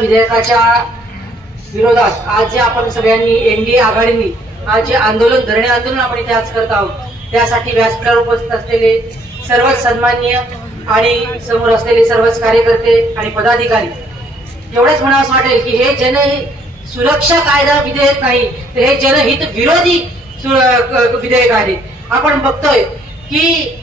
विधेयकाच्या विरोधात आज जे आपण सगळ्यांनी एनडीए आघाडीने आज जे आंदोलन धरणे आंदोलन आपण इथे आज करत आहोत, त्यासाठी व्यासपीठावर उपस्थित असलेले सर्वच सन्माननीय आणि समोर असलेले सर्वच कार्यकर्ते आणि पदाधिकारी, एवढंच म्हणावं वाटेल की हे जन सुरक्षा कायदा विधेयक नाही, तर हे जनहित विरोधी विधेयक आहे. आपण बघतोय की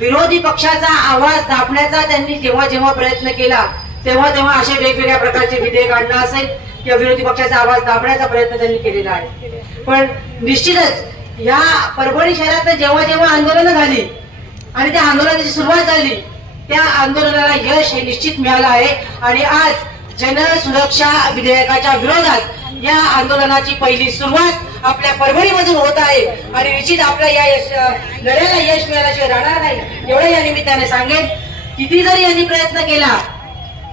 विरोधी पक्षाचा आवाज दाबण्याचा त्यांनी जेव्हा जेव्हा प्रयत्न केला तेव्हा तेव्हा असे वेगवेगळ्या प्रकारचे विधेयक आणणं असेल किंवा विरोधी पक्षाचा आवाज दाबण्याचा प्रयत्न त्यांनी केलेला आहे. पण निश्चितच या परभणी शहरात जेव्हा जेव्हा आंदोलनं झाली आणि त्या आंदोलनाची सुरुवात झाली, त्या आंदोलनाला यश हे निश्चित मिळालं आहे. आणि आज जन सुरक्षा विधेयकाच्या विरोधात या आंदोलनाची पहिली सुरुवात आपल्या परभणीमधून होत आहे आणि निश्चित आपल्या या लढ्याला यश मिळाल्याशिवाय राहणार नाही एवढं या निमित्ताने सांगेन. किती जरी यांनी प्रयत्न केला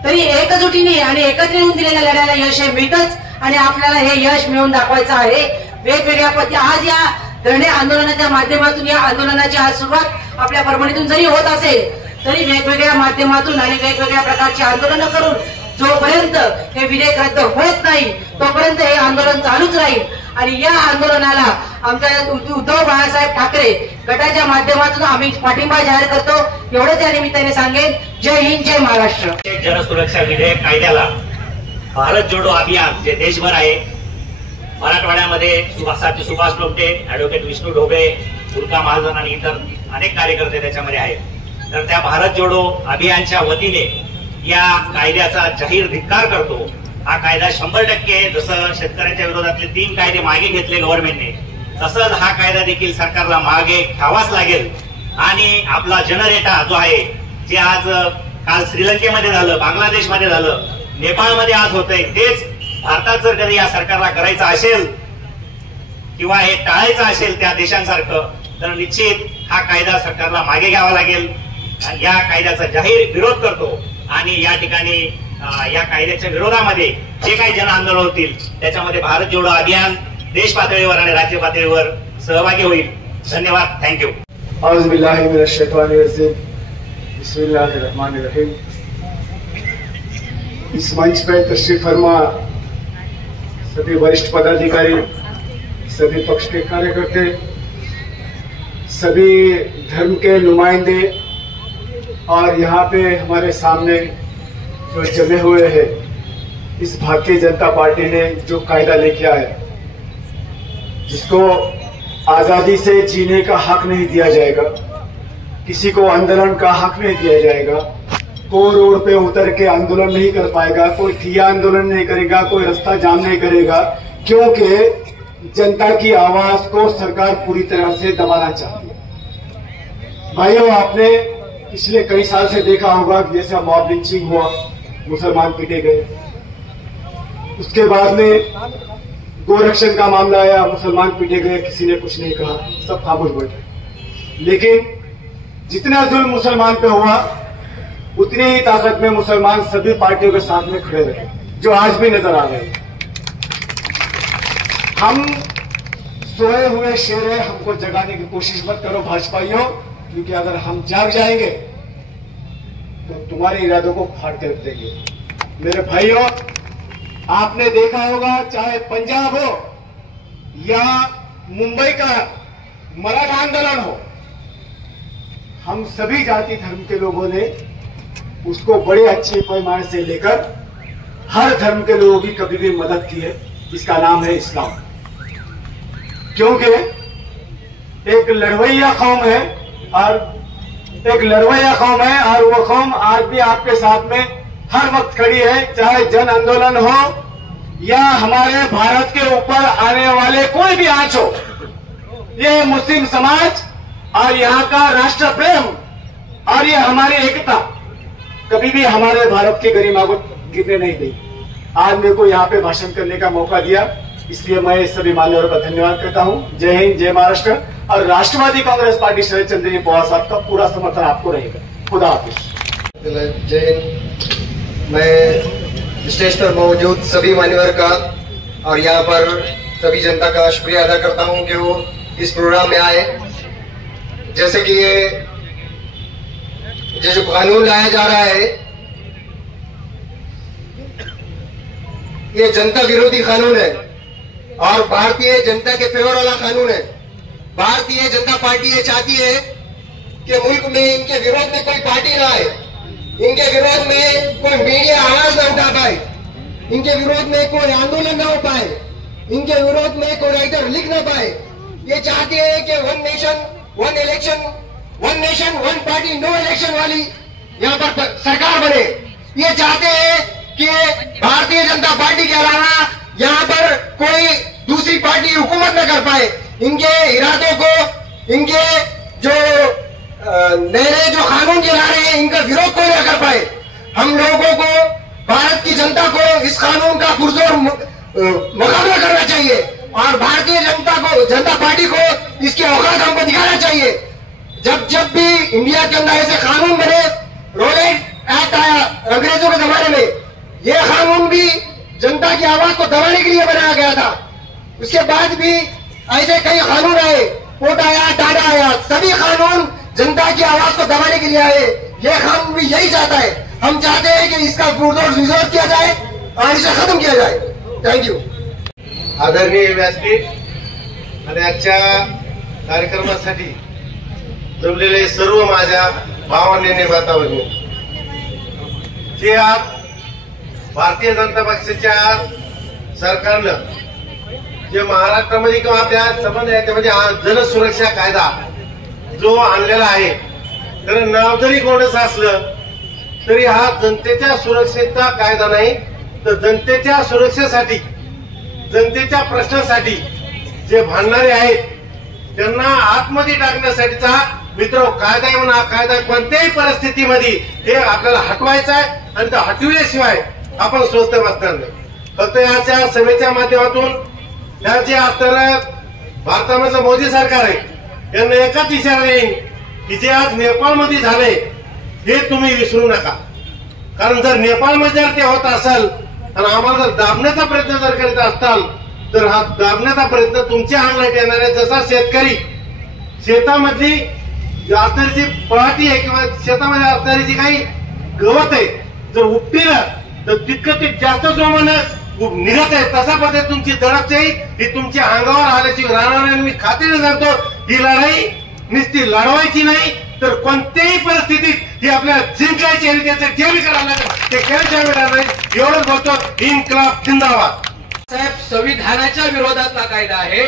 तरी एकजुटीने आणि एकत्र येऊन दिलेल्या लढ्याला यश हे मिळतच आणि आपल्याला हे यश मिळवून दाखवायचं आहे. वेगवेगळ्या पद्धती आज या धरणे आंदोलनाच्या माध्यमातून या आंदोलनाची आज सुरुवात आपल्या परभणीतून जरी होत असेल तरी वेगवेगळ्या माध्यमातून आणि वेगवेगळ्या प्रकारची आंदोलनं करून जोपर्यंत हे विधेयक रद्द होत नाही तोपर्यंत हे आंदोलन चालूच राहील. आणि या आंदोलनाला आमच्या उद्धव बाळासाहेब ठाकरे गटाच्या माध्यमातून आम्ही पाठिंबा जाहीर करतो एवढंच या निमित्ताने सांगेन. जय हिंद, जय महाराष्ट्र. जनसुरक्षा विधेयक कायद्याला भारत जोडो अभियान जे देशभर आहे, मराठवाड्यामध्ये सुभाष लोमटे, ऍडव्होकेट विष्णू ढोबळे, दुर्गा महाजन आणि इतर अनेक कार्यकर्ते त्याच्यामध्ये आहेत. तर त्या भारत जोडो अभियानच्या वतीने या कायद्याचा जाहीर धिक्कार करतो. हा कायदा 100% जसं शेतकऱ्यांच्या विरोधातले 3 कायदे मागे घेतले गव्हर्नमेंटने, तसंच हा कायदा देखील सरकारला मागे घ्यावाच लागेल. आणि आपला जनरेटा जो आहे, जे आज काल श्रीलंकेमध्ये झालं, बांगलादेशमध्ये झालं, नेपाळमध्ये आज होतंय, तेच भारतात जर कधी या सरकारला करायचं असेल किंवा हे टाळायचं असेल त्या देशांसारखं, तर निश्चित हा कायदा सरकारला मागे घ्यावा लागेल. या कायद्याचा जाहीर विरोध करतो आणि या ठिकाणी या कायद्याच्या विरोधामध्ये जे काही जन आंदोलन होतील त्याच्यामध्ये भारत जोडो अभियान देश पातळीवर आणि राज्य पातळीवर सहभागी होईल. धन्यवाद. थँक्यू. औज़ु बिल्लाहि मिनश शैतानिर रजीम. बिस्मिल्लाहिर रहमानिर रहीम. इस मंच पर तशरीफ फरमा सभी वरिष्ठ पदाधिकारी, सभी पक्ष के कार्यकर्ते, सभी धर्म के नुमाइंदे और यहाँ पे हमारे सामने जो जमे हुए हैं, इस भारतीय जनता पार्टी ने जो कायदा लेके आया, जिसको आजादी से जीने का हक नहीं दिया जाएगा, किसी को आंदोलन का हक नहीं दिया जाएगा, कोई रोड पे उतर के आंदोलन नहीं कर पाएगा, कोई ठिया आंदोलन नहीं करेगा, कोई रास्ता जाम नहीं करेगा, क्योंकि जनता की आवाज को सरकार पूरी तरह से दबाना चाहती है. भाइयों, आपने पिछले कई साल से देखा होगा कि जैसे मॉब लिंचिंग हुआ, मुसलमान पीटे गए, उसके बाद में गोरक्षण का मामला आया, मुसलमान पीटे गए, किसी ने कुछ नहीं कहा, सब खामोश बैठे. लेकिन जितना जुल्म मुसलमान पे हुआ उतनी ही ताकत में मुसलमान सभी पार्टियों के साथ में खड़े रहे, जो आज भी नजर आ रहे हैं. हम सोए हुए शेर है, हमको जगाने की कोशिश मत करो भाजपाइयों, क्योंकि अगर हम जाग जाएंगे तो तुम्हारे इरादों को फाड़ के रख देंगे. मेरे भाइयों, आपने देखा होगा, चाहे पंजाब हो या मुंबई का मराठा आंदोलन हो, हम सभी जाति धर्म के लोगों ने उसको बड़े अच्छे पैमाने से लेकर हर धर्म के लोगों की कभी भी मदद की है. इसका नाम है इस्लाम. क्योंकि एक लड़वैया कौम है और वो कौम आज भी आपके साथ में हर वक्त खड़ी है, चाहे जन आंदोलन हो या हमारे भारत के ऊपर आने वाले कोई भी आंच हो. ये मुस्लिम समाज और यहाँ का राष्ट्र प्रेम और ये हमारी एकता कभी भी हमारे भारत की गरिमा को गिरने नहीं दी. आज मेरे को यहाँ पे भाषण करने का मौका दिया, इसलिए मैं सभी मान्यवरों का धन्यवाद करता हूँ. जय हिंद, जय महाराष्ट्र. और राष्ट्रवादी कांग्रेस पार्टी शरद चंद्र पवार साहब का पूरा समर्थन आपको रहेगा. खुदा हाफिज. जय हिंद. मैं स्टेज पर मौजूद सभी मान्यवर का और यहाँ पर सभी जनता का शुक्रिया अदा करता हूँ कि वो इस प्रोग्राम में आए. जैसे कि ये जो कानून लाया जा रहा है, ये जनता विरोधी कानून है और भारतीय जनता के फेवर वाला कानून है। भारतीय जनता पार्टी ये चाहती है कि मुल्क में इनके विरोध में कोई पार्टी ना आए, इनके विरोध में कोई मीडिया आवाज न उठा पाए, इनके विरोध में कोई आंदोलन न हो पाए, इनके विरोध में कोई राइटर लिख न पाए। ये चाहते हैं कि one nation one election, one nation one party no election वाली यहाँ पर सरकार बने। ये चाहते हैं कि भारतीय जनता पार्टी के अलावा यहाँ पर कोई दूसरी पार्टी हुकूमत न कर पाए। इनके इरादों को, इनके जो नए जो कानून चला रहे हैं, इनका विरोध कोई न कर पाए। हम लोगों को, भारत की जनता को इस कानून का पुरजोर मुकाबला करना चाहिए और भारतीय जनता पार्टी को इसकी औकात हमको दिखाना चाहिए। जब भी इंडिया के अंदर ऐसे कानून बने, रोलेट एक्ट आया अंग्रेजों के जमाने में, यह कानून भी जनता की आवाज को दबाने के लिए बनाया गया था। उसके बाद भी ऐसे कई कानून आए, कोर्ट आया, टाटा आया, सभी कानून जनता की आवाज को दबाने के लिए आए। यह कानून भी यही चाहता है। हम चाहते हैं कि इसका पुरजोर विरोध किया जाए और इसे खत्म किया जाए। Thank you. आदरणीय व्यासपीठ आणि आजच्या कार्यक्रमासाठी जमलेले सर्व माझ्या भावांनी निर्मातावरनी, जे आज भारतीय जनता पक्षाच्या सरकारनं जे महाराष्ट्रामध्ये किंवा आपल्या संबंध याच्यामध्ये हा जनसुरक्षा कायदा जो आणलेला आहे, तर नाव जरी कोणाचं असलं तरी हा जनतेच्या सुरक्षेचा कायदा नाही, तर जनतेच्या सुरक्षेसाठी, जनतेच्या प्रश्नासाठी जे भांडणारे आहेत त्यांना आतमध्ये टाकण्यासाठीचा मित्र कायदा आहे. म्हणून हा कायदा कोणत्याही परिस्थितीमध्ये हे आपल्याला हटवायचा आहे आणि तो हटविल्याशिवाय आपण स्वस्थ बसणार नाही. फक्त याच्या सभेच्या माध्यमातून या जे आता भारतामधलं मोदी सरकार आहे यांना एकच इशारा येईल की जे आज नेपाळमध्ये झाले हे तुम्ही विसरू नका. कारण जर नेपाळमध्ये जर ते होत असेल आणि आम्हाला जर दाबण्याचा प्रयत्न जर करीत असताल तर हा दाबण्याचा प्रयत्न तुमच्या अंगलट येणार आहे. जसा शेतकरी शेतामधली असणारी जी पळाटी आहे किंवा शेतामध्ये असणारी जी काही गवत आहे जर उपटीलं तर तितकं ते जास्त जोमानं निघत आहे. तसा पद्धत तुमची दडपशाही ही तुमच्या अंगावर आल्याची राहणार. मी खात्रीने सांगतो ही लढाई नुसती लढवायची नाही तर कोणत्याही परिस्थितीत ही आपल्याला जिंकायची आणि त्याचं जे बी करायला लागेल ते केल्याशिवाय मिळणार नाही. एवढंच बोलतो. इन्कलाब जिंदाबाद. साहेब, संविधानाच्या विरोधातला कायदा आहे.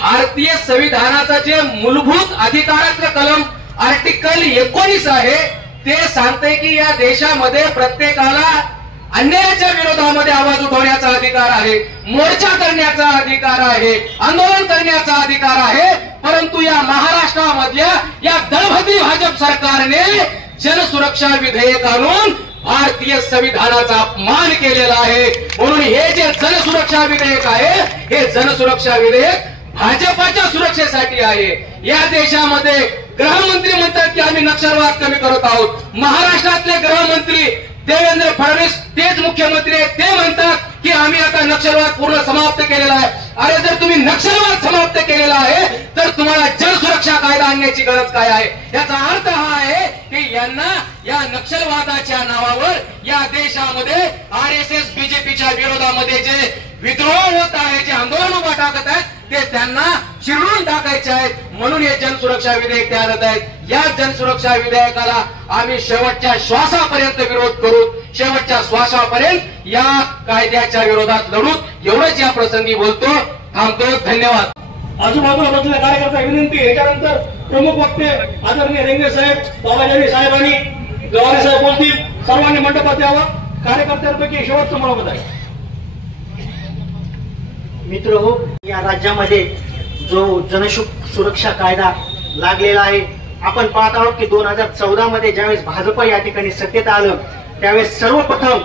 भारतीय संविधानाचा जे मूलभूत अधिकारातलं कलम आर्टिकल 19 आहे ते सांगते की या देशामध्ये प्रत्येकाला अन्यायाच्या विरोधामध्ये आवाज उठवण्याचा अधिकार आहे, मोर्चा करण्याचा अधिकार आहे, आंदोलन करण्याचा अधिकार आहे. परंतु या महाराष्ट्रामधल्या या दळभद्री भाजप सरकारने जनसुरक्षा विधेयक आणून भारतीय संविधानाचा अपमान केलेला आहे. म्हणून हे जे जनसुरक्षा विधेयक आहे हे जनसुरक्षा विधेयक भाजपाच्या सुरक्षेसाठी आहे. या देशामध्ये गृहमंत्री म्हणतात की आम्ही नक्षलवाद कमी करत आहोत. महाराष्ट्रातले गृहमंत्री देवेंद्र फडणवीस तेच मुख्यमंत्री आहेत, ते म्हणतात की आम्ही आता नक्षलवाद पूर्ण समाप्त केलेला आहे. अरे जर तुम्ही नक्षलवाद समाप्त केलेला आहे तर तुम्हाला जनसुरक्षा कायदा आणण्याची गरज काय आहे? याचा अर्थ हा आहे की यांना या नक्षलवादाच्या नावावर या देशामध्ये RSS बीजेपीच्या विरोधामध्ये जे विद्रोह होत आहे, जे आंदोलन उभा टाकत आहेत ते त्यांना चिरडून टाकायचे आहेत. म्हणून हे जनसुरक्षा विधेयक तयार होत आहेत. या जनसुरक्षा विधेयकाला आम्ही शेवटच्या श्वासापर्यंत विरोध करू, शेवटच्या श्वासापर्यंत या कायद्याच्या विरोधात लढू. एवढंच या प्रसंगी बोलतो. थांबतो. धन्यवाद. आजूबाजूला बसलेल्या कार्यकर्ता विनंती. याच्यानंतर प्रमुख वक्ते आदरणीय रेंगे साहेब, बाबाजानी साहेबांनी, गवारे साहेब बोलतील. सर्वांनी मंडपात यावं. कार्यकर्त्यांपैकी शेवटचं मनोगत आहे. मित्र हो, या राज्यामध्ये जो जनसुरक्षा कायदा लागलेला आहे, आपण पाहत आहोत की 2014 मध्ये ज्यावेळेस भाजप या ठिकाणी सत्तेत आलं त्यावेळेस सर्वप्रथम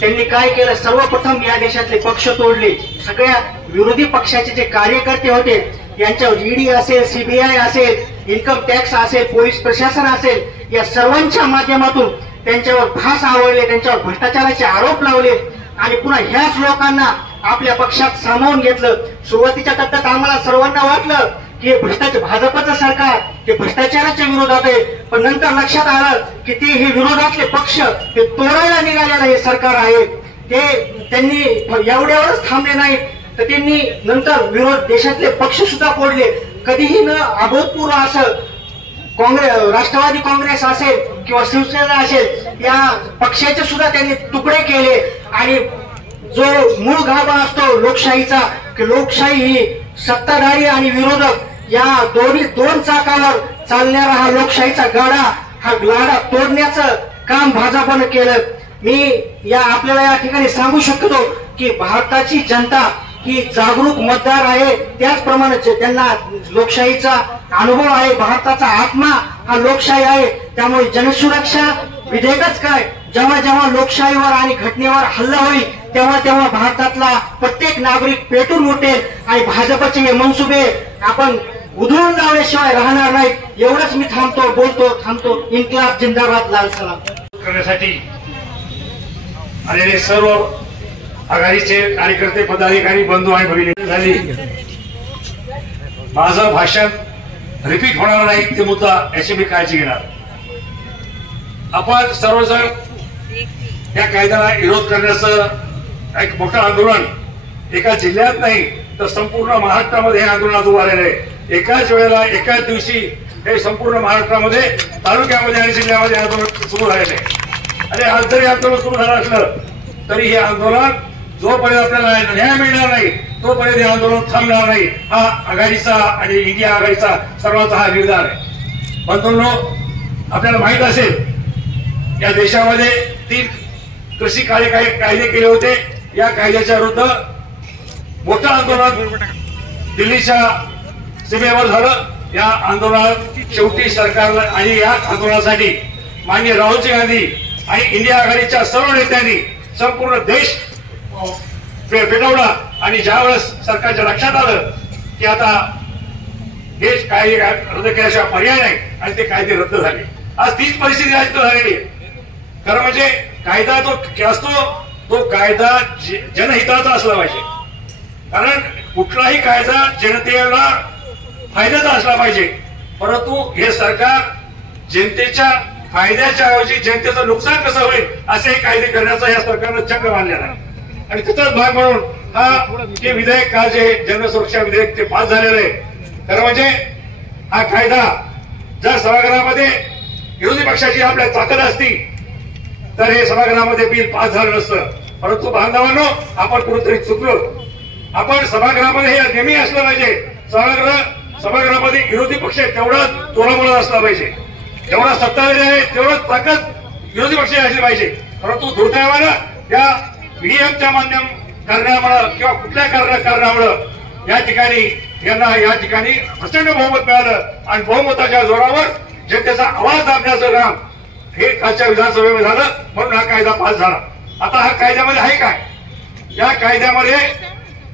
त्यांनी काय केलं, सर्वप्रथम या देशातले पक्ष तोडले. सगळ्या विरोधी पक्षाचे जे कार्यकर्ते होते यांच्यावर ईडी असेल, सीबीआय असेल, इन्कम टॅक्स असेल, पोलीस प्रशासन असेल, या सर्वांच्या माध्यमातून त्यांच्यावर फास आवडले, त्यांच्यावर भ्रष्टाचाराचे आरोप लावले आणि पुन्हा ह्याच लोकांना आपल्या पक्षात सामावून घेतलं. सुरुवातीच्या टप्प्यात आम्हाला सर्वांना वाटलं की भ्रष्टाचार, भाजपचं सरकार ते भ्रष्टाचाराच्या विरोधात आहे, पण नंतर लक्षात आलं की ते हे विरोधातले पक्ष ते तोडायला निघालेलं हे सरकार आहे. त्यांनी एवढ्यावरच थांबले नाही तर त्यांनी नंतर विरोध देशातले पक्ष सुद्धा फोडले. कधीही न अभूतपूर्व असं राष्ट्रवादी काँग्रेस असेल किंवा शिवसेना असेल या पक्षाचे सुद्धा त्यांनी तुकडे केले. आणि जो मूळ गाभा असतो लोकशाहीचा, की लोकशाही ही सत्ताधारी आणि विरोधक या दोन चाकावर चालणारा हा लोकशाहीचा हा गाडा तोडण्याचं काम भाजपनं केलं. मी आपल्याला या ठिकाणी सांगू शकतो की भारताची जनता ही जागरूक मतदार आहे. त्याचप्रमाणे त्यांना लोकशाहीचा अनुभव आहे. भारताचा आत्मा हा लोकशाही आहे. त्यामुळे जनसुरक्षा विधेयकच काय, जेव्हा जेव्हा लोकशाहीवर आणि घटनेवर हल्ला होईल तेव्हा भारतातला प्रत्येक नागरिक पेटून उठेल आणि भाजपचे हे मनसुबे आपण उधळून लावल्याशिवाय राहणार नाही. एवढंच मी थांबतो. इन्क्लाब जिंदाबाद, लाल सलाम करण्यासाठी आलेले सर्व आघाडीचे कार्यकर्ते, पदाधिकारी, बंधू आणि भगिनी झाली. माझं भाषण रिपीट होणार नाही ते मुद्दा याची मी काळजी घेणार. आपण सर्वजण या कायद्याला विरोध करण्याचं एक मोठं आंदोलन एका जिल्ह्यात नाही तर संपूर्ण महाराष्ट्रामध्ये हे आंदोलनात उभारलेलं आहे. एकाच वेळेला एकाच दिवशी हे संपूर्ण महाराष्ट्रामध्ये, तालुक्यामध्ये आणि जिल्ह्यामध्ये आंदोलन सुरू झालेलं आहे. आणि आज जरी आंदोलन सुरू झालं असलं तरी हे आंदोलन जोपर्यंत आपल्याला न्याय मिळणार नाही तोपर्यंत हे आंदोलन थांबणार नाही. हा आघाडीचा आणि इंडिया आघाडीचा सर्वांचा हा निर्धार आहे. बंधूंनो, आपल्याला माहित असेल या देशामध्ये 3 कृषी कायदे केले होते. या कायद्याच्या विरुद्ध मोठं आंदोलन दिल्लीच्या सीमेवर झालं. या आंदोलनात शेवटी सरकारला आणि या आंदोलनासाठी माननीय राहुलजी गांधी आणि इंडिया आघाडीच्या सर्व नेत्यांनी संपूर्ण देश पेटवला. आणि ज्यावेळेस सरकारच्या लक्षात आलं की आता हे कायदे रद्द केल्याशिवाय पर्याय नाही आणि ते कायदे रद्द झाले. आज तीच परिस्थिती आज झालेली आहे. खरं म्हणजे कायदा जो असतो तो कायदा जनहिताचा असला पाहिजे. कारण कुठलाही कायदा जनतेला फायद्याचा असला पाहिजे. परंतु हे सरकार जनतेच्या फायद्याच्या ऐवजी जनतेचं नुकसान कसं होईल असे कायदे करण्याचा या सरकारनं चंग मानलेला आहे. आणि त्याचाच भाग म्हणून हा जे विधेयक का जे जनसुरक्षा विधेयक ते पास झालेलं आहे. खरं म्हणजे हा कायदा जर सभागृहामध्ये विरोधी पक्षाची आपल्या ताकद असती तर हे सभागृहामध्ये बिल पास झालं नसतं. परंतु बांधवांनो, आपण कुठेतरी चुकलो. आपण सभागृहामध्ये हे नेहमी असलं पाहिजे. सभागृहामध्ये विरोधी पक्ष तेवढा तोडामोडा असला पाहिजे. जेवढा सत्ताधारी आहे तेवढंच ताकद विरोधी पक्ष असली पाहिजे. परंतु दुर्दैवानं या ईव्हीएमच्या माध्यम करण्यामुळं किंवा कुठल्या कारणामुळं या ठिकाणी प्रचंड बहुमत मिळालं आणि बहुमताच्या जोरावर जनतेचा आवाज दाबण्याचं काम हे कालच्या विधानसभेमध्ये झालं. म्हणून हा कायदा पास झाला. आता हा कायद्यामध्ये आहे काय? या कायद्यामध्ये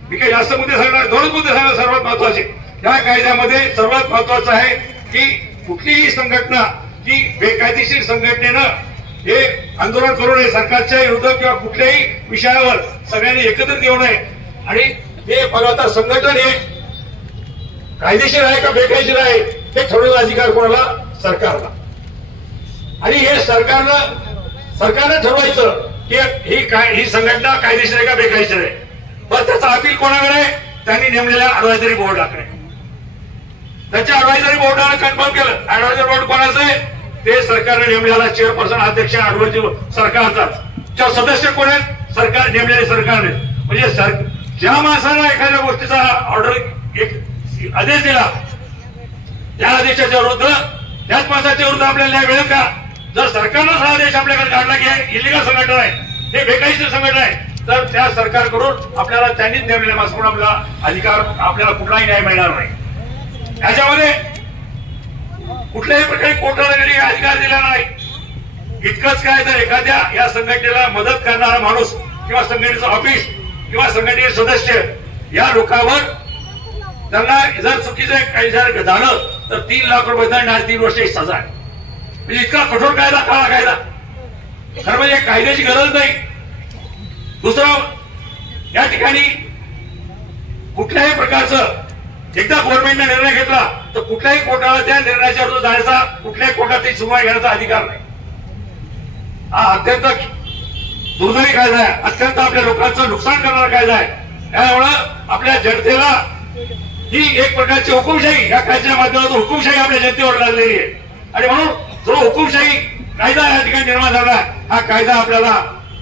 मी काही जास्त मुद्दे सांगणार, 2 मुद्दे सांगणार सर्वात महत्वाचे. या कायद्यामध्ये सर्वात महत्वाचं आहे की कुठलीही संघटना की बेकायदेशीर संघटनेनं हे आंदोलन करू नये. सरकारच्या विरुद्ध किंवा कुठल्याही विषयावर सगळ्यांनी एकत्रित येऊ नये. आणि हे बघा, आता संघटन हे कायदेशीर आहे का बेकायदेशीर आहे हे ठरवण्याचा अधिकार कोणाला? सरकारला. आणि हे सरकारनं ठरवायचं की ही संघटना कायदेशीर आहे का बेकायदेशीर आहे. पण त्याचा अपील कोणाकडे आहे? त्यांनी नेमलेल्या ऍडव्हायझरी बोर्डाकडे. त्याच्या ऍडव्हायझरी बोर्डाने कन्फर्म केलं. ऍडव्हायझरी बोर्ड कोणाचं आहे? ते सरकारने नेमलेला चेअरपर्सन, अध्यक्ष, ऍडव्हायझरी सरकारचाच. सदस्य कोण आहेत? सरकार नेमलेले सरकारने. म्हणजे ज्या माणसाला एखाद्या गोष्टीचा ऑर्डर एक आदेश दिला त्या आदेशाच्या विरुद्ध त्याच माणसाच्या विरुद्ध आपल्याला न्याय मिळेल का? जर सरकारनं हा आदेश आपल्याकडे काढला की इलिगल संघटना आहे, हे बेकायदेशीर संघटना आहे, तर त्या सरकारकडून आपल्याला त्यांनीच नेमलेल्या माणसाकडून आपल्याला कुठलाही न्याय मिळणार नाही. याच्यामध्ये कुठल्याही प्रकारे कोर्टाने अधिकार दिला नाही. इतकंच काय, तर एखाद्या या संघटनेला मदत करणारा माणूस किंवा संघटनेचं ऑफिस किंवा संघटनेचे सदस्य या लोकांवर त्यांना जर चुकीचं काही जर झालं तर 3 लाख रुपये दंड आणि 3 वर्षाची सजा आहे. म्हणजे इतका कठोर कायदा, काळा कायदा. खरं म्हणजे कायद्याची गरज नाही. दुसरं, या ठिकाणी कुठल्याही प्रकारचं एकदा गव्हर्नमेंटने निर्णय घेतला तर कुठल्याही कोर्टाला त्या निर्णयाच्या विरुद्ध जाण्याचा, कुठल्याही कोर्टात सुनवाई घेण्याचा अधिकार नाही. हा अत्यंत दुर्दैवी कायदा आहे, अत्यंत आपल्या लोकांचं नुकसान करणारा कायदा आहे. त्यामुळं आपल्या जनतेला ही एक प्रकारची हुकुमशाही, या कायद्याच्या माध्यमातून हुकुमशाही आपल्या जनतेवर लागलेली आहे. आणि म्हणून जो हुकुमशाही कायदा या ठिकाणी निर्माण झाला, हा कायदा आपल्याला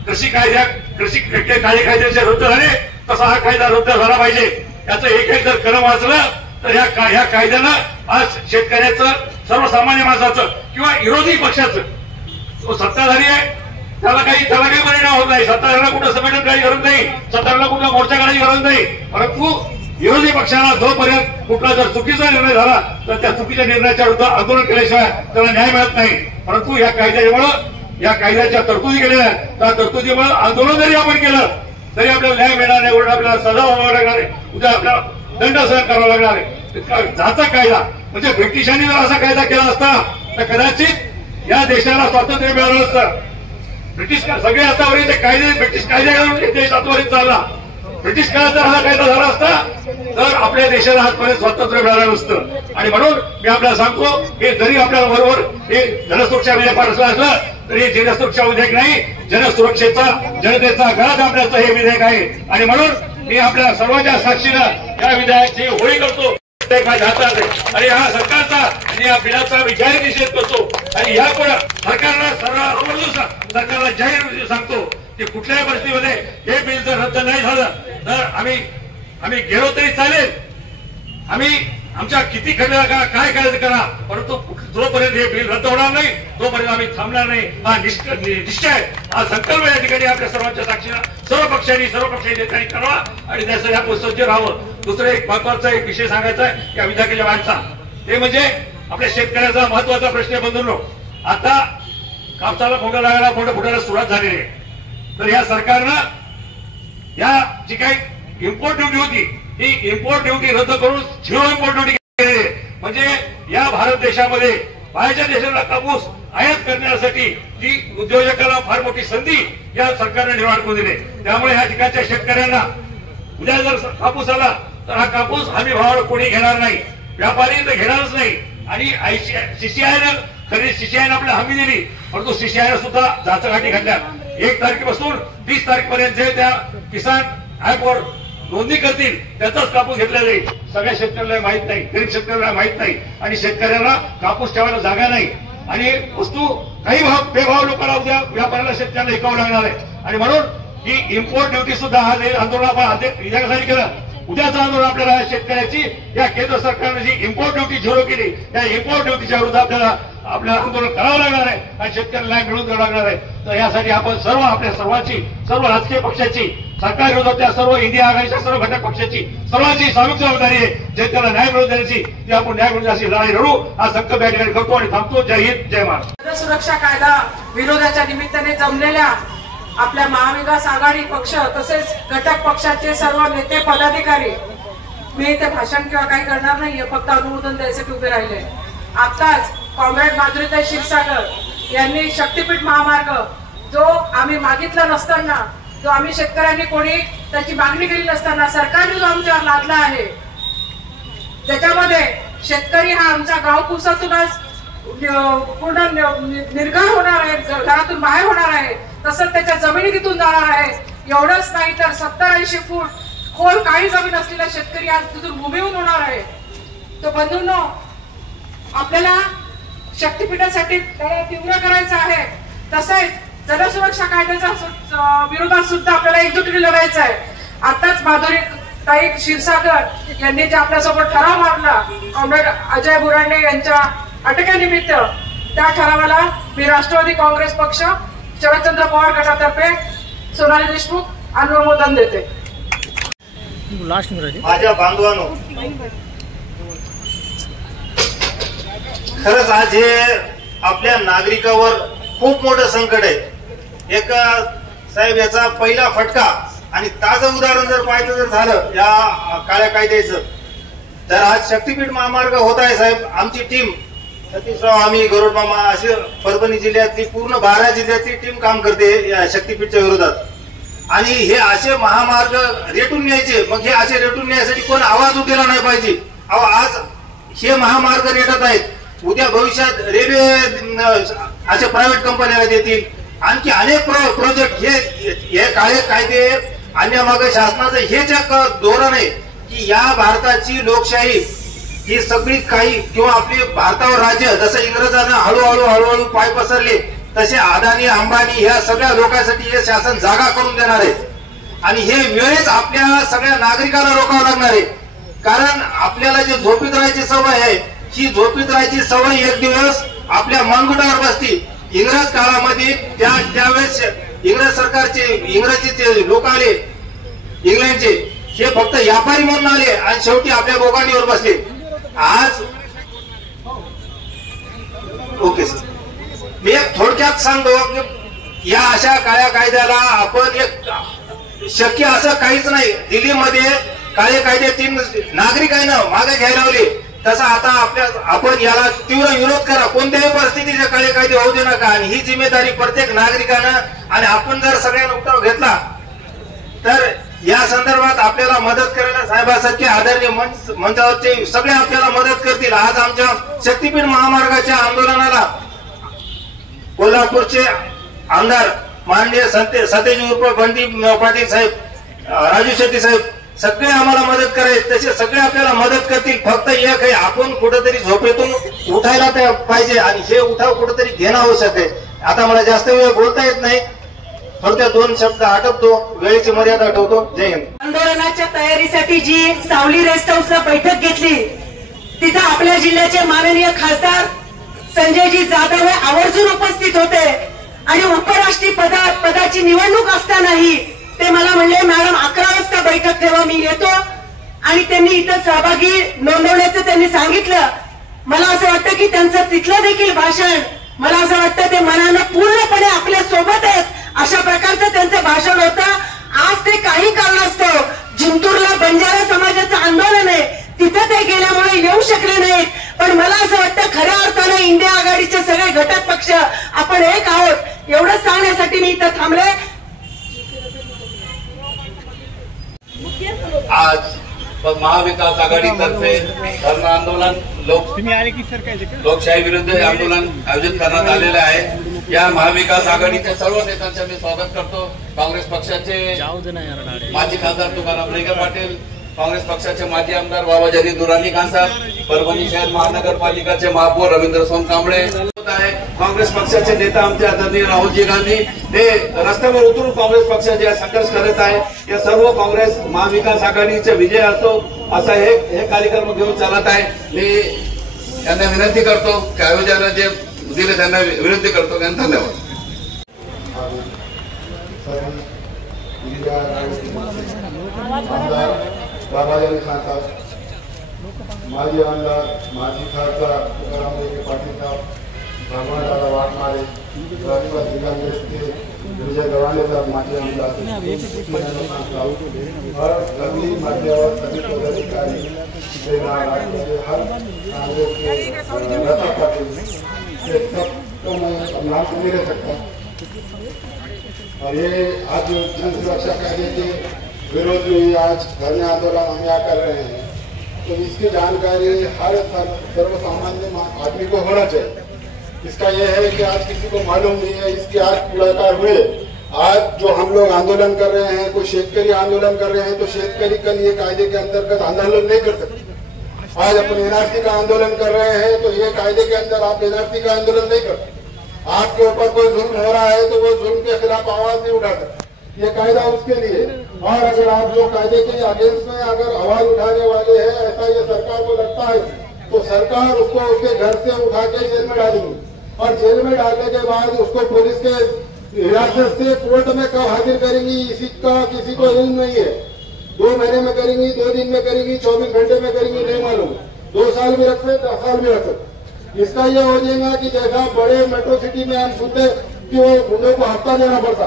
कृषी कायद्याचे रद्द झाले तसा हा कायदा रद्द झाला पाहिजे. याचं एक जर कलम वाचलं तर ह्या कायद्यानं आज शेतकऱ्याचं, सर्वसामान्य माणसाचं किंवा विरोधी पक्षाचं, तो सत्ताधारी आहे त्याला काही परिणाम होत नाही. सत्ताधाऱ्याला कुठं संघटन करायची गरज नाही, सत्ताधाऱ्याला कुठला मोर्चा करायची गरज नाही. परंतु विरोधी पक्षाला जोपर्यंत कुठला जर चुकीचा निर्णय झाला तर त्या चुकीच्या निर्णयाच्या विरुद्ध आंदोलन केल्याशिवाय त्याला न्याय मिळत नाही. परंतु या कायद्याच्या तरतुदी केलेल्या आहेत, त्या तरतुदीमुळे आंदोलन जरी आपण केलं तरी आपल्याला न्याय मिळणार नाही, उलट आपल्याला सजा व्हावं लागणार आहे, उद्या आपल्याला दंड सहन करावा लागणार आहे. जाचा कायदा म्हणजे ब्रिटिशांनी जर असा कायदा केला असता तर कदाचित या देशाला स्वातंत्र्य मिळालं असतं. ब्रिटिश सगळे आतापर्यंत कायदे ब्रिटिश कायद्याकडून देश आतापर्यंत चालला. ब्रिटिश काळात जर हा कायदा झाला असता तर आपल्या देशाला आजपर्यंत स्वातंत्र्य मिळालं नसतं. आणि म्हणून मी आपल्याला सांगतो की जरी आपल्या बरोबर हे जनसुरक्षा विधेयक असलं तरी जनसुरक्षा विधेयक नाही, जनसुरक्षेचा, जनतेचा गरज आपल्याचं हे विधेयक आहे. आणि म्हणून मी आपल्या सर्वांच्या साक्षीनं या विधेयकाची होळी करतो माझ्या हातात आहे. आणि हा सरकारचा आणि या बिलाचा मी जाहीर निषेध करतो. आणि यापुढे सरकारला जाहीर सांगतो की कुठल्याही परिस्थितीमध्ये हे बिल जर रद्द नाही झालं तर आम्ही गेलो तरी चालेल, आम्ही आमच्या किती खंड काय करायचं करा, परंतु जोपर्यंत हे बिल रद्द होणार नाही तोपर्यंत आम्ही थांबणार नाही. हा निश्चय, हा संकल्प या ठिकाणी आपल्या सर्वांच्या साक्षीनं सर्व पक्षांनी नेत्यांनी करावा आणि त्यासाठी आपण सज्ज राहावं. दुसरं एक महत्वाचा एक विषय सांगायचा आहे या विधेयकाच्या मागचा, ते म्हणजे आपल्या शेतकऱ्याचा महत्वाचा प्रश्न बंधूंनो. आता कापसाला मोठं फुटायला सुरुवात झालेली आहे. तर या सरकारनं या जी काही इम्पोर्ट ड्युटी होती ही इम्पोर्ट ड्युटी रद्द करून 0 इम्पोर्ट ड्युटी केली आहे. म्हणजे या भारत देशामध्ये बाहेरच्या देशाला कापूस आयात करण्यासाठी जी उद्योजकाला फार मोठी संधी या सरकारने निर्माण करून दिली. त्यामुळे या ठिकाणच्या शेतकऱ्यांना उद्या जर कापूस आला तर हा कापूस हमी भावाला कोणी घेणार नाही, व्यापारी तर घेणारच नाही. आणि सीसीआयनं आपल्याला हमी दिली, परंतु सीसीआयनं सुद्धा जाचकाठी घडल्या. 1 तारखेपासून 30 तारखेपर्यंत जे त्या किसान ऍपवर नोंदणी करतील त्याचाच कापूस घेतला जाईल. सगळ्या शेतकऱ्याला माहित नाही, गरीब शेतकऱ्याला माहित नाही आणि शेतकऱ्याला कापूस ठेवायला जागा नाही. आणि वस्तू काही बेभाव लोकांना उद्या व्यापाऱ्याला शेतकऱ्याला विकावं लागणार आहे. आणि म्हणून ही इम्पोर्ट ड्युटी सुद्धा हा आंदोलन आपण विधेयकासाठी केलं. उद्याचं आंदोलन आपल्याला शेतकऱ्याची या केंद्र सरकारने जी इम्पोर्ट ड्युटी 0 केली त्या इम्पोर्ट ड्युटीच्या विरुद्ध आपल्याला आंदोलन करावं लागणार आहे आणि शेतकऱ्याला न्याय मिळवून द्यावं लागणार आहे. तर यासाठी आपण आपल्या सर्वांची, सर्व राजकीय पक्षाची, सरकार विरोधातल्या सर्व इंडिया आघाडीच्या सर्व घटक पक्षाची सर्वांची सामूहिक जबाबदारी आहे जनतेला न्याय मिळवून देण्याची. ती आपण न्याय मिळवून अशी लढाई लढू हा संकल्प या ठिकाणी करतो आणि थांबतो. जय हिंद, जय महाराष्ट्र. जनसुरक्षा कायदा विरोधाच्या निमित्ताने जमलेल्या आपल्या महाविकास आघाडी पक्ष तसेच घटक पक्षाचे सर्व नेते पदाधिकारी, मी इथे भाषण किंवा काही करणार नाहीये, फक्त अनुमोदन द्यायसाठी उभे राहिले. आताच कॉम्रेड माधुरीताई क्षीरसागर यांनी शक्तीपीठ महामार्ग जो आम्ही मागितला नसताना, जो आम्ही शेतकऱ्यांनी कोणी त्याची मागणी केली नसताना सरकारने जो आमच्यावर लादला आहे, त्याच्यामध्ये शेतकरी हा आमच्या गावकुसातूनच पूर्ण निर्गळ होणार आहे, घरातून बाहेर होणार आहे, तसंच त्याच्या जमिनी तिथून जाणार आहे. एवढंच नाही तर 70-80 फूट खोल काही जमीन असलेला शेतकरी आज तिथून भूमीहून होणार आहे. तो बंधूंनो, आपल्याला शक्तीपीठासाठी लढा तीव्र करायचा आहे, तसेच जनसुरक्षा कायद्याच्या विरोधात सुद्धा आपल्याला एकजुटीने लढायचं आहे. आताच माधुरीताई क्षीरसागर यांनी जे आपल्यासोबत ठराव मांडला कॉम्रेड अजय बुरांडे यांच्या अटकेनिमित्त, त्या ठरावाला मी राष्ट्रवादी काँग्रेस पक्ष शरदचंद्र पवार गटातर्फे सोनाली देशमुख अनुमोदन देते. माझ्या बांधवांनो, खरंच आज हे आपल्या नागरिकावर खूप मोठं संकट आहे. एक साहेब याचा पहिला फटका आणि ताजं उदाहरण जर पाहायचं जर झालं या काळ्या कायद्याचं, तर आज शक्तीपीठ महामार्ग होत आहे साहेब. आमची टीम सतीशराव, आम्ही गरुड मामा, असे परभणी जिल्ह्यातली पूर्ण 12 जिल्ह्यातली टीम काम करते या शक्तीपीठच्या विरोधात. आणि हे असे महामार्ग रेटून न्यायचे, मग हे असे रेटून न्यायसाठी कोण आवाज उठेला नाही पाहिजे. आज हे महामार्ग रेटत आहेत, उद्या भविष्यात रेल्वे असे प्रायव्हेट कंपन्याला देतील आणखी अनेक प्रोजेक्ट हे कायदे आणण्यामागे शासनाचं हेच एक धोरण आहे की या भारताची लोकशाही ही सगळी काही किंवा आपली भारतावर राज्य जसं इंग्रजांना हळूहळू पाय पसरले तसे अदानी अंबानी ह्या सगळ्या लोकांसाठी हे शासन जागा करून देणार आहे आणि हे वेळेस आपल्या सगळ्या नागरिकांना रोखावं लागणार आहे. कारण आपल्याला जे झोपीत राहायची सवय आहे ही झोपीत राहायची सवय एक दिवस आपल्या मनगुटावर बसती. इंग्रज काळामध्ये त्यावेळेस इंग्रज सरकारचे इंग्रजीचे लोक आले इंग्लंडचे, हे फक्त व्यापारी म्हणून आले आणि शेवटी आपल्या बोकांडीवर बसले. आज ओके सर, मी एक थोडक्यात सांगतो की या अशा काळ्या कायद्याला आपण एक शक्य असं काहीच नाही. दिल्लीमध्ये काळे कायदे 3 नागरिकांना मागे घ्यायला लावले, तसा आता आपण याला तीव्र विरोध करा. कोणत्याही परिस्थितीचे काळे कायदे होऊ दे नका आणि ही जिम्मेदारी प्रत्येक नागरिकानं आणि आपण जर सगळ्यांना उठाव घेतला तर या संदर्भात आपल्याला मदत करायला साहेबांसारखे आदरणीय मंचावरचे सगळे आपल्याला मदत करतील. आज आमच्या शक्तीपीठ महामार्गाच्या आंदोलनाला कोल्हापूरचे आमदार माननीय सतेज उर्फ बंडी पाटील साहेब, राजू शेट्टी साहेब सगळे आम्हाला मदत करायचे, तसे सगळे आपल्याला मदत करतील. फक्त एक आहे, आपण कुठेतरी झोपेतून उठायला पाहिजे आणि हे उठाव कुठेतरी घेणं आवश्यक आहे. आता मला जास्त वेळ बोलता येत नाही, फक्त 2 शब्द आटपतो, वेळेची मर्यादा आठवतो. जय हिंद. आंदोलनाच्या तयारीसाठी जी सावली रेस्ट हाऊसला बैठक घेतली तिथं आपल्या जिल्ह्याचे माननीय खासदार संजयजी जाधव हे आवर्जून उपस्थित होते आणि उपराष्ट्रीय पदाची निवडणूक असतानाही ते मला म्हणले मॅडम 11 वाजता बैठक ठेवा, मी येतो. आणि त्यांनी इथं सहभागी नोंदवण्याचं त्यांनी सांगितलं. मला असं वाटतं की त्यांचं तिथलं देखील भाषण, मला असं वाटतं ते मनानं पूर्णपणे आपल्या सोबत आहेत अशा प्रकारचं त्यांचं भाषण होतं. आज ते काही कारणास्तव जिंतूरला बंजारा समाजाचं आंदोलन आहे तिथं ते गेल्यामुळे येऊ शकले नाहीत. पण मला असं वाटतं खऱ्या अर्थानं इंडिया आघाडीचे सगळे घटक पक्ष आपण एक आहोत एवढंच सांगण्यासाठी मी इथं थांबले. आज महाविकास आघाडीतर्फे धर्म आंदोलन लोकशाही विरुद्ध आंदोलन आयोजित करण्यात आलेले आहे. या महाविकास आघाडीच्या सर्व नेत्यांचे मी स्वागत करतो. काँग्रेस पक्षाचे माजी खासदार तुकाराम रेगे पाटील, काँग्रेस पक्षाचे माजी आमदार बाबाजानी दुरानी खान साहेब, परभणी शहर महानगरपालिकाचे महापौर रवींद्र सोनकांबळे, काँग्रेस पक्षाचे नेता आमचे आदरणीय राहुलजी गांधी हे रस्त्यावर उतरून काँग्रेस पक्षाचे संघर्ष करत आहे. या सर्व काँग्रेस महाविकास आघाडीचे विजय असो असा हे कार्यक्रम घेऊन चालत आहे. मी यांना विनंती करतो की आयोजन जे दिले त्यांना विनंती करतो. धन्यवाद. बाबाजानी खान साहब, माजी आमदार माजी खासदार तुकाराम रेगे पाटील साहब, भगवान दादा वाघमारे, राष्ट्रवादी जिला के विजय गवाले साहब माजी आमदार और सभी मान्यवर सभी पदाधिकारी हर कांग्रेस के नेता पार्टी सबको मैं नाम नहीं ले सकता. और ये आज जन सुरक्षा कायदे के विरोध में आज धरने आंदोलन हम यहाँ कर रहे हैं, तो इसकी जानकारी हर सर्वसामान्य आदमी को होना चाहिए. इसका यह है कि आज किसी को मालूम नहीं है इसकी आज पुरस्कार हुए. आज जो हम लोग आंदोलन कर रहे हैं, कोई शेतकरी आंदोलन कर रहे हैं, तो शेतकरी कल ये कायदे के अंतर्गत आंदोलन नहीं कर सकते. आज अपन एनआरसी का आंदोलन कर रहे हैं तो ये कायदे के अंदर आप एनआरसी का आंदोलन नहीं कर सकते. आपके ऊपर कोई जुल्म हो रहा है तो वो जुल्म के खिलाफ आवाज नहीं उठा सकते. ये कायदा उसके लिए. और अगर आप जो कायदे के अगेंस्ट में अगर आवाज उठाने वाले हैं ऐसा ये सरकार को लगता है तो सरकार उसको उसके घर से उठा के जेल में डालेगी और जेल में डालने के बाद उसको पुलिस के हिरासत से कोर्ट में कब हाजिर करेंगी इसी का किसी को इल्म नहीं है. 2 महीने में करेंगी, 2 दिन में करेंगी, 24 घंटे में करेंगी, नहीं मालूम. 2 साल भी रख सकते, 10 साल भी रख सकते. इसका यह हो जाएगा कि जैसा बड़े मेट्रो सिटी में हम सुनते कि वो गुंडों को हफ्ता देना पड़ता,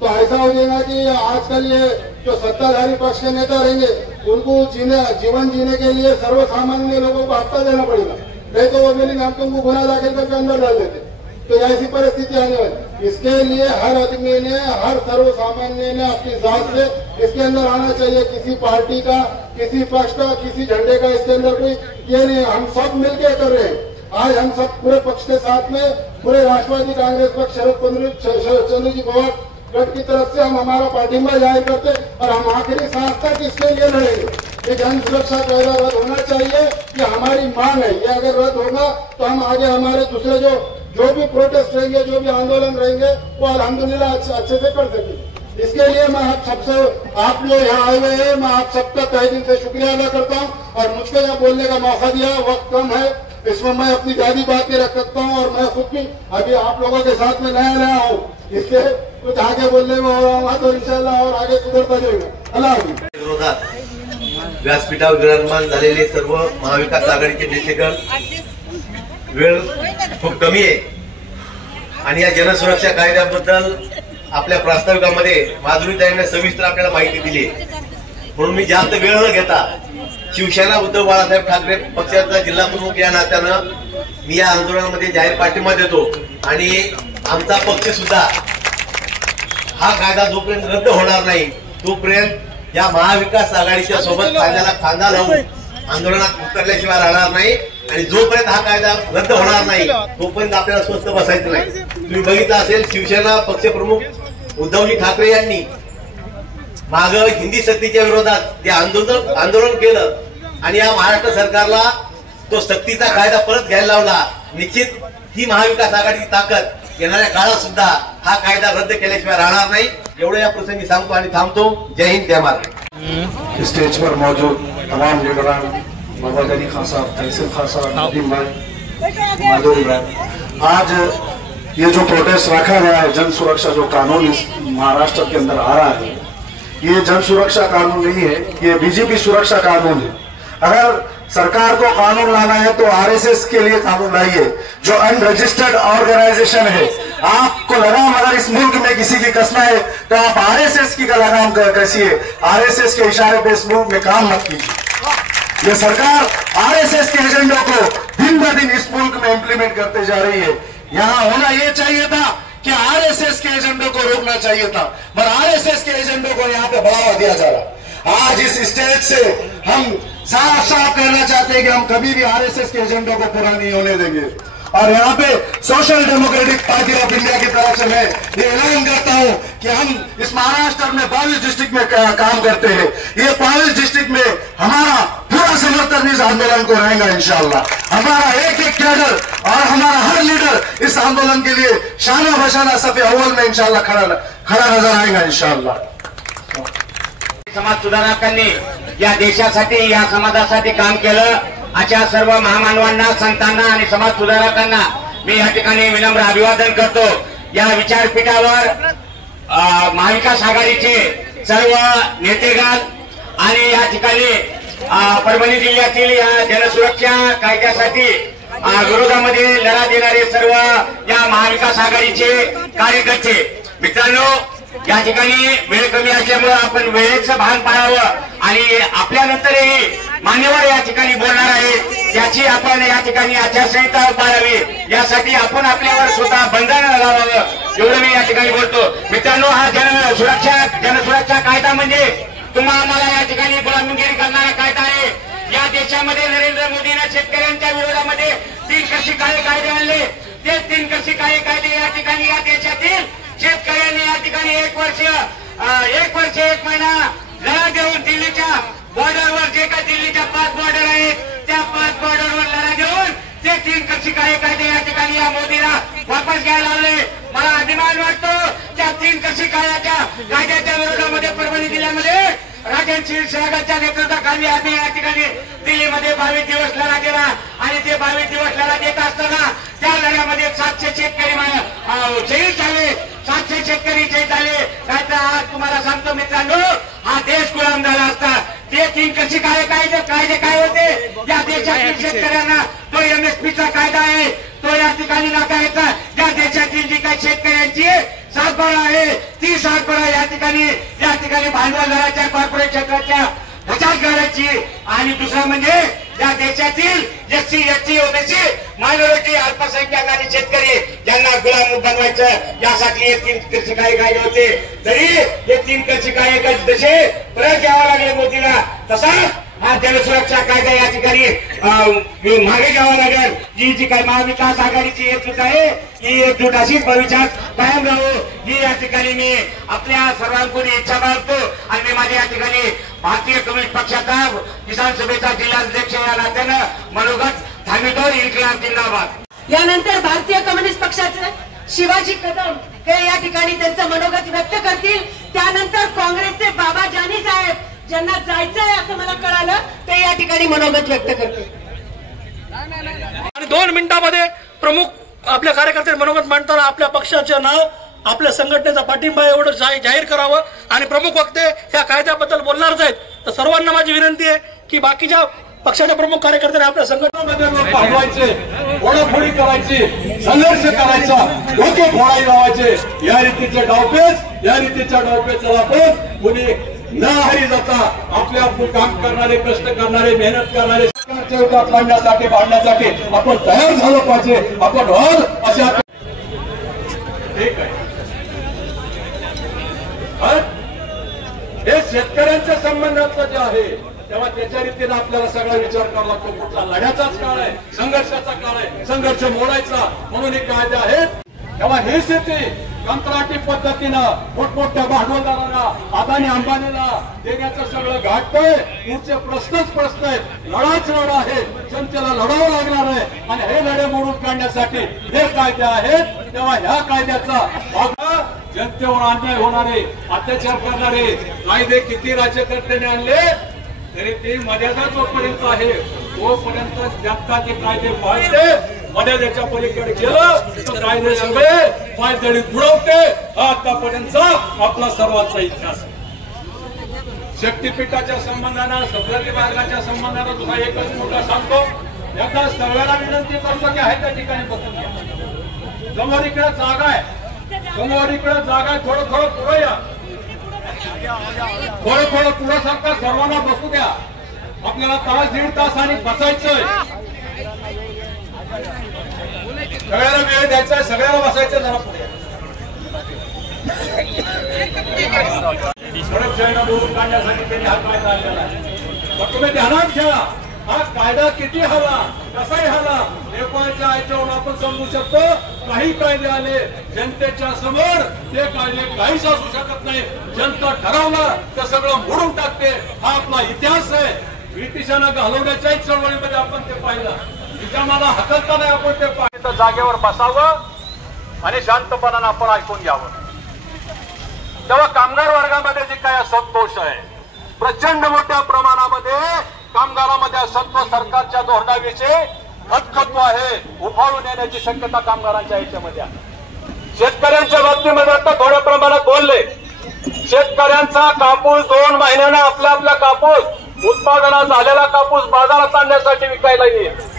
तो ऐसा हो जाएगा कि आजकल ये जो सत्ताधारी पक्ष के नेता रहेंगे उनको जीवन जीने के लिए सर्वसामान्य लोगों को हफ्ता देना पड़ेगा. नहीं तो वो मिलेंगे हम तुमको गुना दाखिल करके अंदर डाल देते. तो ऐसी परिस्थिति आने वाली. इसके लिए हर आदमी ने, हर सर्वसामान्य ने अपनी जात से इसके अंदर आना चाहिए. किसी पार्टी का, किसी पक्ष का, किसी झंडे का इसके अंदर कोई ये नहीं. हम सब मिलकर कर रहे हैं. आज हम सब पूरे पक्ष के साथ में पूरे राष्ट्रवादी कांग्रेस पक्ष शरद चंद्र जी पवार गठ की तरफ से हम हमारा पार्टिंबा जाहिर करते और हम आखिरी सांस तक इसके लिए लड़ेंगे कि जन सुरक्षा कायदा रद्द होना चाहिए। ये हमारी मांग है। ये अगर रद्द होगा तो हम आगे हमारे दूसरे जो भी प्रोटेस्ट रहेंगे, जो भी आंदोलन रहेंगे, वो अल्हम्दुलिल्लाह अच्छे से कर सकेंगे। इसके लिए मैं आप सबसे, आप लोग यहाँ आए हुए हैं, मैं आप सबका तहे दिल से शुक्रिया अदा करता हूँ और मुझको यहाँ बोलने का मौका दिया। वक्त कम है, इसमें मैं अपनी ज्यादा बातें रख सकता हूँ और मैं खुद भी अभी आप लोगों के साथ में नया हूँ, इसलिए कुछ आगे बोलने में हो रहा तो इंशाल्लाह और आगे सुधरता जाएगा। अल्लाह विरोधात व्यासपीठावर विराजमान झालेले सर्व महाविकास आघाडीचे नेतेगण, वेळ खूप कमी आहे आणि या जनसुरक्षा कायद्याबद्दल आपल्या प्रास्ताविकामध्ये माधुरीताईंनी सविस्तर आपल्याला माहिती दिली, म्हणून मी जास्त वेळ न घेता शिवसेना उद्धव बाळासाहेब ठाकरे पक्षाचा जिल्हा प्रमुख या नात्यानं मी या आंदोलनामध्ये जाहीर पाठिंबा देतो आणि आमचा पक्ष सुद्धा हा कायदा जोपर्यंत रद्द होणार नाही तोपर्यंत या महाविकास आघाडीच्या सोबत खांद्याला खांदा लावून आंदोलनात उतरल्याशिवाय राहणार नाही आणि जोपर्यंत हा कायदा रद्द होणार नाही तोपर्यंत आपल्याला स्वस्थ बसायचं नाही। तुम्ही बघितलं असेल, शिवसेना पक्षप्रमुख उद्धवजी ठाकरे यांनी माग हिंदी सक्तीच्या विरोधात ते आंदोलन केलं आणि या महाराष्ट्र सरकारला तो सक्तीचा कायदा परत घ्यायला लावला। निश्चित ही महाविकास आघाडीची ताकद येणाऱ्या काळात सुद्धा हा कायदा रद्द केल्याशिवाय राहणार नाही, एवढं या प्रसंगी सांगतो आणि थांबतो। जय हिंद, जय महाराष्ट्र। स्टेज पर मौजूद तमाम लीडरान, मोहम्मद अली खान साहब, तहसील खान साहब, नदीम भाई, माधुरी भाई, आज ये जो प्रोटेस्ट रखा गया है, जन सुरक्षा जो कानून इस महाराष्ट्र के अंदर आ रहा है, ये जन सुरक्षा कानून नहीं है, ये बीजेपी सुरक्षा कानून है। अगर सरकार को कानून लाना है तो आरएसएस के लिए कानून लाइए, जो अनरजिस्टर्ड ऑर्गेनाइजेशन है। आपको लगाम अगर इस मुल्क में किसी की कसना है तो आप आरएसएस की लगाम कसिए, आरएसएस के इशारे पे इस मुल्क में काम मत कीजिए। ये सरकार आरएसएस के एजेंडों को दिन ब दिन इस मुल्क में इंप्लीमेंट करते जा रही है। यहाँ होना ये चाहिए था कि आरएसएस के एजेंडों को रोकना चाहिए था, पर आरएसएस के एजेंडों को यहाँ पे बढ़ावा दिया जा रहा। आज इस स्टेज से हम साफ साफ कहना चाहते हैं कि हम कभी भी आरएसएस के एजेंडों को पूरा नहीं होने देंगे। और यहाँ पे social democratic party of India की तरफ से मैं ये ऐलान करता हूँ कि हम इस महाराष्ट्र में 22 डिस्ट्रिक्ट में काम करते हैं। ये 22 डिस्ट्रिक्ट में हमारा पूरा समर्थन इस आंदोलन को रहेगा इंशाल्लाह। हमारा एक एक कैडर और हमारा हर लीडर इस आंदोलन के लिए शाना बशाना सफे अव्वल में इंशाल्लाह खड़ा नजर आएगा इंशाल्लाह। समाज सुधारकांनी या देशासाठी, या समाजासाठी काम केलं, अशा सर्व महामानवांना, संतांना आणि समाज सुधारकांना मी या ठिकाणी विनम्र अभिवादन करतो। या विचारपीठावर महाविकास आघाडीचे सर्व नेतेगण आणि या ठिकाणी परभणी जिल्ह्यातील या जनसुरक्षा कायद्यासाठी विरोधामध्ये लढा देणारे सर्व या महाविकास आघाडीचे कार्यकर्ते मित्रांनो, या ठिकाणी वेळ कमी असल्यामुळे आपण वेळेचं भान पाळावं आणि आपल्यानंतरही मान्यवर या ठिकाणी बोलणार आहेत त्याची आपण या ठिकाणी आचारसंहिता पाळावी, यासाठी आपण आपल्यावर स्वतः बंधन लावावं, एवढं मी या ठिकाणी बोलतो। मित्रांनो, हा जनसुरक्षा कायदा म्हणजे तुम्हा आम्हाला या ठिकाणी गुलामगिरी करणारा कायदा आहे। या देशामध्ये नरेंद्र मोदींनी शेतकऱ्यांच्या विरोधामध्ये 3 कृषी कायदे आणले। ते 3 कृषी कायदे या ठिकाणी या देशातील शेतकऱ्यांनी या ठिकाणी एक वर्ष 1 महिना लढा देऊन दिल्लीच्या बॉर्डरवर, जे काही दिल्लीच्या 5 बॉर्डर आहेत त्या 5 बॉर्डरवर लढा देऊन ते 3 कृषी कायदे या ठिकाणी या मोदीला वापस घ्यायला लावले। मला अभिमान वाटतो त्या 3 कृषी कायद्याच्या विरोधामध्ये परभणी जिल्ह्यामध्ये राजन क्षीरसागरच्या नेतृत्वाखाली आम्ही या ठिकाणी दिल्लीमध्ये 22 दिवस लढा दिला आणि ते 22 दिवस लढा देत असताना त्या लढ्यामध्ये 700 शेतकरी शहीद झाले, 700 शेतकरी शहीद झाले। नाहीतर आज तुम्हाला सांगतो मित्रांनो, हा देश गुलाम झाला असता। ते 3 कृषी कायदे काय होते, या देशातील शेतकऱ्यांना तो MSPचा कायदा आहे तो या ठिकाणी नाकारायचा। या देशातील जी काही शेतकऱ्यांची सातबारा आहे ती सातबारा या ठिकाणी भांडवलदाराच्या कॉर्पोरेट क्षेत्राच्या बचत गटाची, आणि दुसरा म्हणजे या देशातील SC, ST, OBC, मायनॉरिटी, अल्पसंख्याक आणि शेतकरी यांना गुलाम बनवायचं, यासाठी हे 3 कृषी कायदे होते। तरी हे 3 कृषी कायदे जसे परत घ्यावे लागले मोदीला, तसा हा जनसुरक्षा कायदा या ठिकाणी मागे घ्यावा लागेल. जी काही महाविकास आघाडीची एकजूट आहे ही एकजूट अशीच भविष्यात कायम राहू ही या ठिकाणी मी आपल्या सर्वांकडून इच्छा बाळगतो. आणि मी माझ्या या ठिकाणी भारतीय कम्युनिस्ट पक्षाचा किसान सभेचा जिल्हाध्यक्ष या नात्यानं मनोगत थांबवितो. इन्क्लाब जिंदाबाद. यानंतर भारतीय कम्युनिस्ट पक्षाचे शिवाजी कदम हे या ठिकाणी त्यांचं मनोगत व्यक्त करतील. त्यानंतर काँग्रेसचे बाबा जानी साहेब ज्यांना जायचंय असं मला कळालं ते या ठिकाणी मनोगत व्यक्त करतील. आणि 2 मिनिटांमध्ये प्रमुख आपल्या कार्यकर्ते मनोगत मांडताना आपल्या पक्षाचं नाव आपल्या संघटनेचा पाठिंबा एवढं जाहीर करावं आणि प्रमुख वक्ते या कायद्याबद्दल बोलणारच आहेत. तर सर्वांना माझी विनंती आहे की बाकीच्या पक्षाच्या प्रमुख कार्यकर्त्यांनी आपल्या संघटनेमध्ये पाठवायचे, फोडाफोडी करायची, संघर्ष करायचा, डोके फोडाई लावायचे. या रीतीचे डावपेच आपण कुणी न हरी जाता आपल्या काम करणारे, कष्ट करणारे, मेहनत करणारे सरकारच्या विरोधात लढण्यासाठी, भांडण्यासाठी आपण तयार झालो पाहिजे. आपण व्हाल अशा ठीक आहे. हे शेतकऱ्यांच्या संबंधातलं जे आहे तेव्हा त्याच्या रीतीने आपल्याला सगळा विचार करावा लागतो. कुठला लढ्याचाच काळ आहे, संघर्षाचा काळ आहे, संघर्ष मोडायचा म्हणून हे कायदे आहेत. तेव्हा हे शेती कंत्राटी पद्धतीनं मोठमोठ्या भांडवलदारांना, अदानी अंबानीला देण्याचं सगळं घाटतंय. पुढचे प्रश्न आहेत, लढा आहे, जनतेला लढावं लागणार आहे. आणि हे लढे मोडून काढण्यासाठी हे कायदे आहेत. तेव्हा ह्या कायद्याचा जनतेवर अन्याय होणारे, अत्याचार करणारे कायदे किती राज्यकर्त्यांनी आणले तरी ते मर्यादा जोपर्यंत आहे तोपर्यंत जनता ते कायदे पाळते. मर्यादेच्या पलीकडे गेलं तर कायदे सगळे पायदळी बुडवते. हा आतापर्यंतचा आपला सर्वांचा इतिहास. शक्तीपीठाच्या संबंधानं, सफरती मार्गाच्या संबंधानं तुला एकच मोठा सांगतो. एकदा सगळ्याला विनंती करतो की आहे त्या ठिकाणी बसून घ्या. समोर इकडे जागा आहे, थोडं पुढे या, थोडं पुढे सारखा सर्वांना बसू द्या. आपल्याला तास 1.5 तास आणि बसायचंय. सगळ्याला वेळ द्यायचा, सगळ्याला बसायचं. जरा पुढे सडक बोलून काढण्यासाठी त्यांनी हा कायदा आणलेला आहे. पण तुम्ही ध्यानात घ्या हा कायदा किती हवा, कसाही हवा. नेपाळच्या आयच्यावर आपण समजू शकतो. काही कायदे आले जनतेच्या समोर, ते कायदे काहीच असू शकत नाही. जनता ठरवलं तर सगळं मोडून टाकते. हा आपला इतिहास आहे. ब्रिटिशांना घालवण्याच्याही चळवळीमध्ये आपण ते पाहिलं. निजामाला हकलता नाही आपण ते पाहिलं. जागेवर बसावं आणि शांतपणानं आपण ऐकून घ्यावं. तेव्हा कामगार वर्गामध्ये जे काय असंतोष आहे, प्रचंड मोठ्या प्रमाणामध्ये कामगारांमध्ये असंतोष सरकारच्या धोरणाविषयी खतखतो आहे. उफाळून येण्याची शक्यता कामगारांच्या याच्यामध्ये आहे. शेतकऱ्यांच्या बाबतीमध्ये आता थोड्या प्रमाणात बोलले. शेतकऱ्यांचा कापूस 2 महिन्यानं आपला कापूस उत्पादनात झालेला कापूस बाजारात आणण्यासाठी विकायला येईल.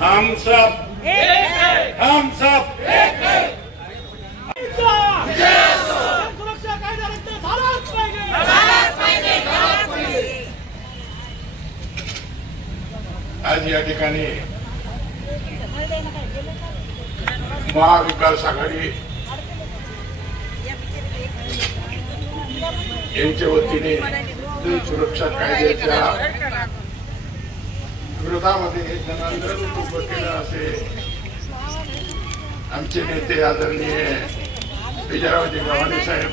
हम सब सुरक्षा कायदा रद्द झालाच पाहिजे. आज या ठिकाणी महाविकास आघाडी यांच्या वतीने सुरक्षा कायद्याच्या विरोधामध्ये जनांदोलन उभं केलं असे आमचे नेते आदरणीय विजयरावजी गव्हाणे साहेब.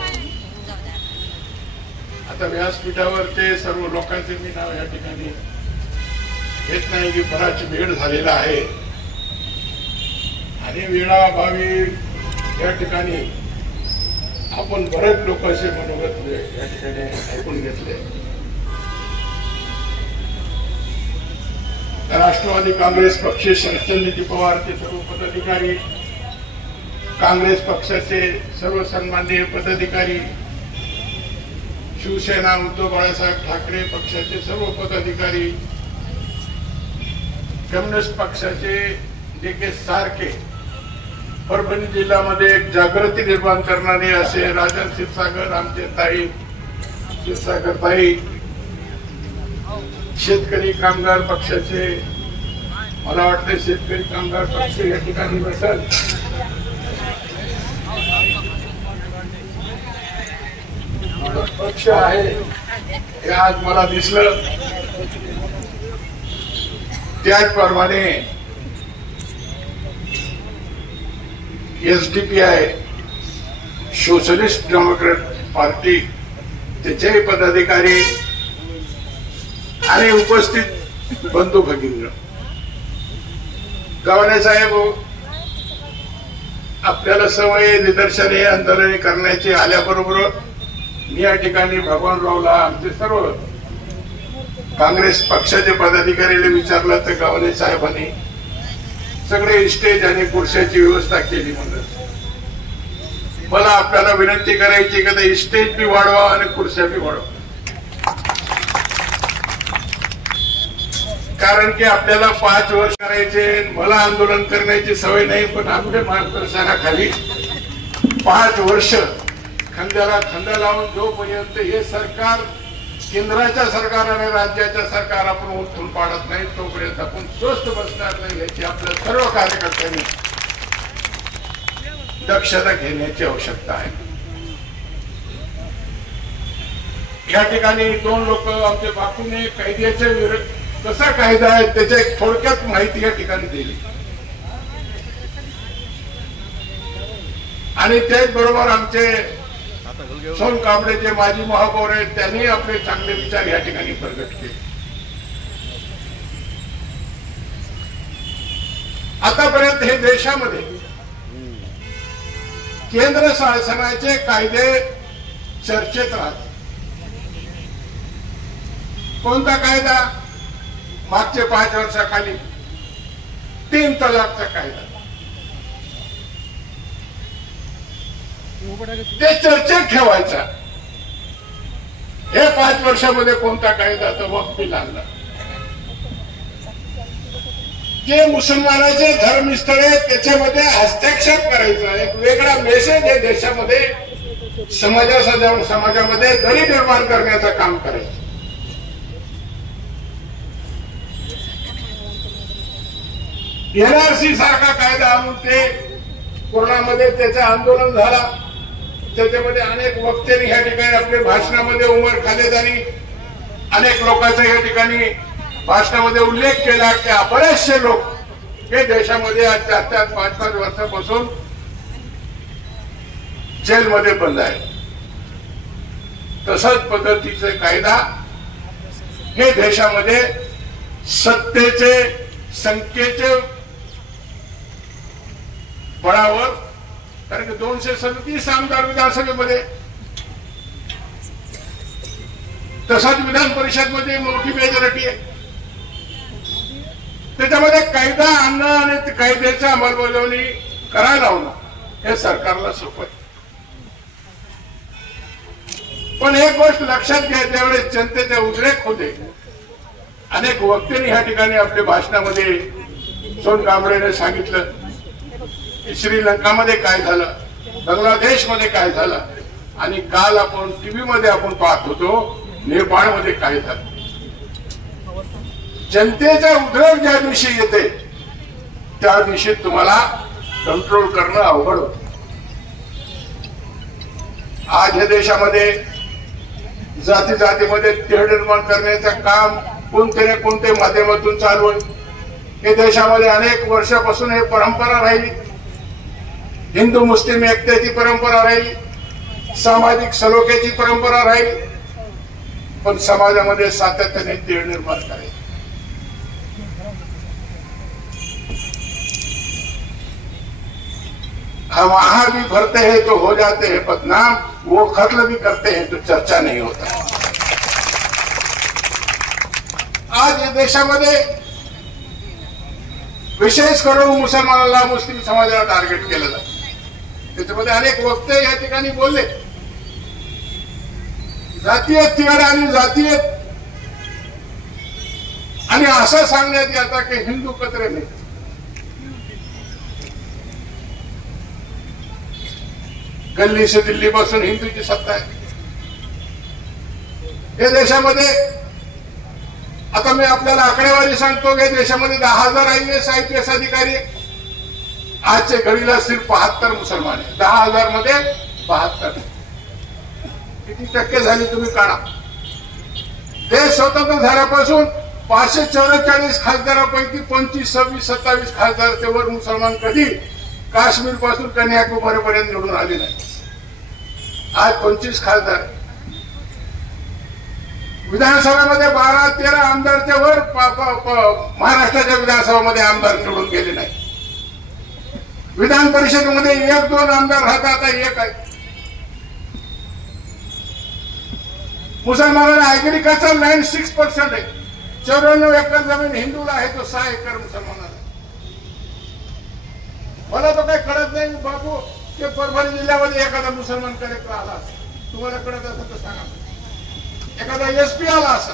आता व्यासपीठावर ते सर्व लोकांचे मी नाव या ठिकाणी घेत नाही की बराच वेळ झालेला आहे आणि वेळाभावी या ठिकाणी आपण बरेच लोक असे मनोगत या ठिकाणी ऐकून घेतले. राष्ट्रवादी काँग्रेस पक्ष शरदचंद्रजी पवार ते सर्व पदाधिकारी, काँग्रेस पक्षाचे सर्व सन्माननीय पदाधिकारी, शिवसेना उद्धव बाळासाहेब ठाकरे पक्षाचे सर्व पदाधिकारी, कम्युनिस्ट पक्षाचे जे के सारखे परभणी जिल्ह्यामध्ये एक जागृती निर्माण करणारे असे राजन क्षीरसागर, आमचे ताई क्षीरसागर ताई, शेतकरी कामगार पक्षाचे मला वाटतं शेतकरी कामगार पक्ष या ठिकाणी बसेल. पक्ष आहे हे आज मला दिसलं. त्याचप्रमाणे SDPI सोशलिस्ट डेमोक्रेट पार्टी त्याचे पदाधिकारी आणि उपस्थित बंधू भगिनी, गव्हाणे साहेब, आपल्याला सवय निदर्शने आंदोलने करण्याची आल्याबरोबर मी या ठिकाणी भगवानरावला आमचे सर्व काँग्रेस पक्षाचे पदाधिकाऱ्याला विचारलं तर गव्हाणे साहेबांनी सगळे स्टेज आणि खुर्च्याची व्यवस्था केली. म्हणून मला आपल्याला विनंती करायची की ते स्टेज बी वाढवा आणि खुर्च्या बी वाढवा, कारण की आपल्याला 5 वर्ष करायचे. मला आंदोलन करण्याची सवय नाही, पण आपल्या मार्गदर्शनाखाली 5 वर्ष खांद्याला खांदा लावून जोपर्यंत हे सरकार केंद्राच्या सरकार आणि राज्याच्या सरकार आपण उठून पाडत नाही तोपर्यंत आपण स्वस्थ बसणार नाही याची आपल्या सर्व कार्यकर्त्यांनी दक्षता घेण्याची आवश्यकता आहे. या ठिकाणी 2 लोक आमच्या बापूने कायद्याच्या विरुद्ध कसा कायदा आहे त्याच्या एक थोडक्यात माहिती या ठिकाणी दिली आणि त्याचबरोबर आमचे सोनकांबळेचे माजी महापौर आहेत त्यांनी आपले चांगले विचार या ठिकाणी प्रगट केले. आतापर्यंत हे देशामध्ये केंद्र शासनाचे कायदे चर्चेत राहतात. कोणता कायदा? मागचे 5 वर्षाखाली 3 तलाकचा कायदा, ते चर्चेत ठेवायचा. हे 5 वर्षामध्ये कोणता कायदा तर वक्फ बिल आणला. जे मुसलमानाचे धर्मस्थळे त्याच्यामध्ये हस्तक्षेप करायचा, एक वेगळा मेसेज हे देशामध्ये समाजामध्ये दरी निर्माण करण्याचं काम करायचं. NRC सारखा कायदा आणून ते कोरोनामध्ये त्याचं आंदोलन झाला. त्याच्यामध्ये अनेक वक्त्यांनी या ठिकाणी आपल्या भाषणामध्ये उमर खालेद आणि अनेक लोकांचा या ठिकाणी भाषणामध्ये उल्लेख केला की बरेचसे लोक हे देशामध्ये आज 4-4, 5-5 वर्षापासून जेलमध्ये बंद आहे. तसाच पद्धतीचे कायदा हे देशामध्ये सत्तेचे संख्येचे बळावर, कारण की 237 आमदार विधानसभेमध्ये, तसाच विधान परिषद मध्ये मोठी मेजॉरिटी आहे. त्याच्यामध्ये कायदा आणणं आणि कायद्याची अंमलबजावणी करायला लावणं हे सरकारला सोपं आहे. पण एक गोष्ट लक्षात घ्या, त्यावेळेस जनतेचे उद्रेक होते. अनेक वक्त्यांनी या ठिकाणी आपल्या भाषणामध्ये सोनकांबळेने सांगितलं की श्रीलंकामध्ये काय झालं, बांगलादेशमध्ये काय झालं, आणि काल आपण टीव्ही मध्ये आपण पाहत होतो नेपाळमध्ये काय झालं. जनतेचा उद्रेक ज्या दिवशी येते त्या दिवशी तुम्हाला कंट्रोल करणं अवघड होतं. आज या देशामध्ये जाती जातीमध्ये तेढ निर्माण करण्याचं काम कोणत्या माध्यमातून चालू आहे. हे देशामध्ये अनेक वर्षापासून हे परंपरा राहिली. हिंदू मुस्लिम एकतेची परंपरा राहिली, सामाजिक सलोख्याची परंपरा राहिली, पण समाजामध्ये सातत्याने तेढ निर्माण करायची. हम वहां भी भरते हैं तो हो जाते हैं बदनाम, वो खत्ल भी करते हैं तो चर्चा नहीं होता. आज या देशामध्ये विशेष करून मुसलमानाला, मुस्लिम समाजाला टार्गेट केलं जातं. त्याच्यामध्ये अनेक वक्ते या ठिकाणी बोलले जातीय तेढ आणि जातीय, आणि असं सांगण्यात येतं की हिंदू कचरे नाही. गल्ली से दिल्ली पासून हिंदूची सत्ता आहे. या देशामध्ये आता मी आपल्याला आकडेवारी सांगतो की देशामध्ये 10,000 IAS IPS अधिकारी, आजच्या घडीला सिर्फ 72 मुसलमान आहे. 10,000 मध्ये 72. किती टक्के झाले तुम्ही काढा. देश स्वतंत्र झाल्यापासून 544 खासदारांपैकी 25, 26, 27 खासदार वर मुसलमान कधी काश्मीर पासून कन्याकुमारीपर्यंत निवडून आले नाही. आज 25 खासदार. विधानसभेमध्ये 12-13 आमदारच्या वर महाराष्ट्राच्या विधानसभेमध्ये आमदार निवडून गेले नाही. विधान परिषदेमध्ये 1-2 आमदार राहतात, आता 1 आहे. मुसलमानांना ऍग्रिकल्चर लँड 6% आहे. 94 एकर जमीन हिंदूला आहे, तो 6 एकर मुसलमानाला. मला तो काही कळत नाही बाबू की परभणी जिल्ह्यामध्ये एखादा मुसलमान कलेक्टर आला असेल. तुम्हाला कळत असेल तर सांगा. एखादा SP आला असा.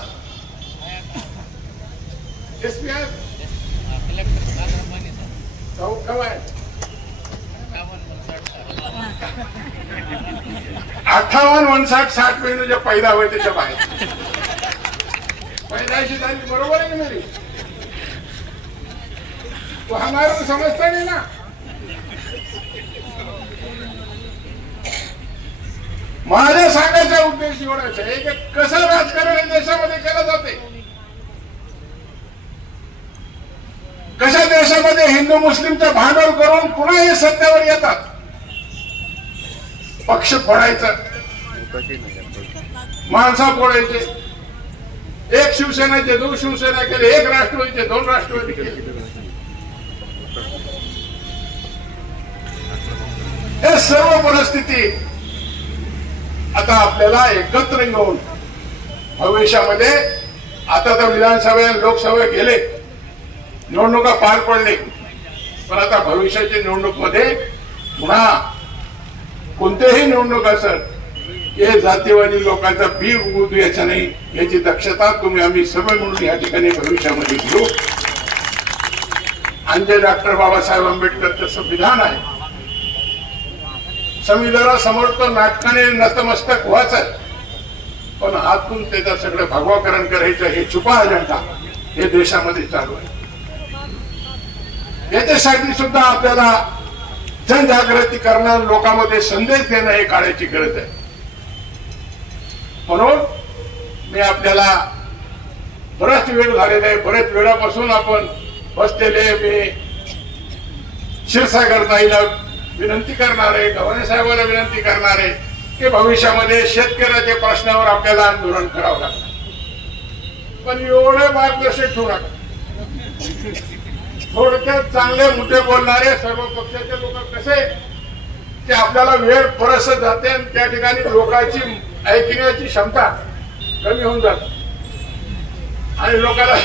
SP आहे 58-59-60 महिने जे पैदा हुए त्याच्या बाहेर पैदाइशी झाली. बरोबर आहे की मेरी? तो हमारे को समजता नहीं ना. माझ्या सांगायचा उद्देश एवढाच आहे की कसं राजकारण या देशामध्ये केलं जाते. कशा देशामध्ये हिंदू मुस्लिमचं भांडवल करून पुन्हा हे सत्तेवर येतात. पक्ष फोडायचं, माणसा फोडायचे. एक शिवसेनेचे 2 शिवसेना केले, एक राष्ट्रवादीचे 2 राष्ट्रवादी केले. हे सर्व परिस्थिती आता आपल्याला एकत्र घेऊन भविष्यामध्ये, आता तर विधानसभा लोकसभा गेले, निवडणुका पार पडले, पण आता भविष्याच्या निवडणूकमध्ये पुन्हा कोणतेही निवडणूक असेल हे जातीवादी लोकांचा बी उगू द्यायचा नाही, याची दक्षता तुम्ही आम्ही सगळे म्हणून या ठिकाणी भविष्यामध्ये घेऊ. आणि जे डॉक्टर बाबासाहेब आंबेडकरचं संविधान आहे, संविधाना समोर तो नाटकाने नतमस्तक व्हायचं, पण आतून त्याचं सगळं भगवाकरण करायचं हे छुपा अजेंडा हे देशामध्ये चालू आहे. याच्यासाठी सुद्धा आपल्याला जनजागृती करणं, लोकांमध्ये संदेश देणं हे काळाची गरज आहे. म्हणून मी आपल्याला बराच वेळ झालेला आहे, बरेच वेळापासून आपण बसलेले. मी क्षीरसागर ताईला विनंती करणार आहे, गव्हाणे साहेबांना विनंती करणार आहे की भविष्यामध्ये शेतकऱ्याच्या प्रश्नावर आपल्याला आंदोलन करावं लागतं, पण एवढे मार्गदर्शक ठेवू नका. थोडक्यात चांगले मुद्दे बोलणारे सर्व पक्षाचे लोक कसे की आपल्याला वेळ परस जाते आणि त्या ठिकाणी लोकांची ऐकण्याची क्षमता कमी होऊन जाते आणि लोकांना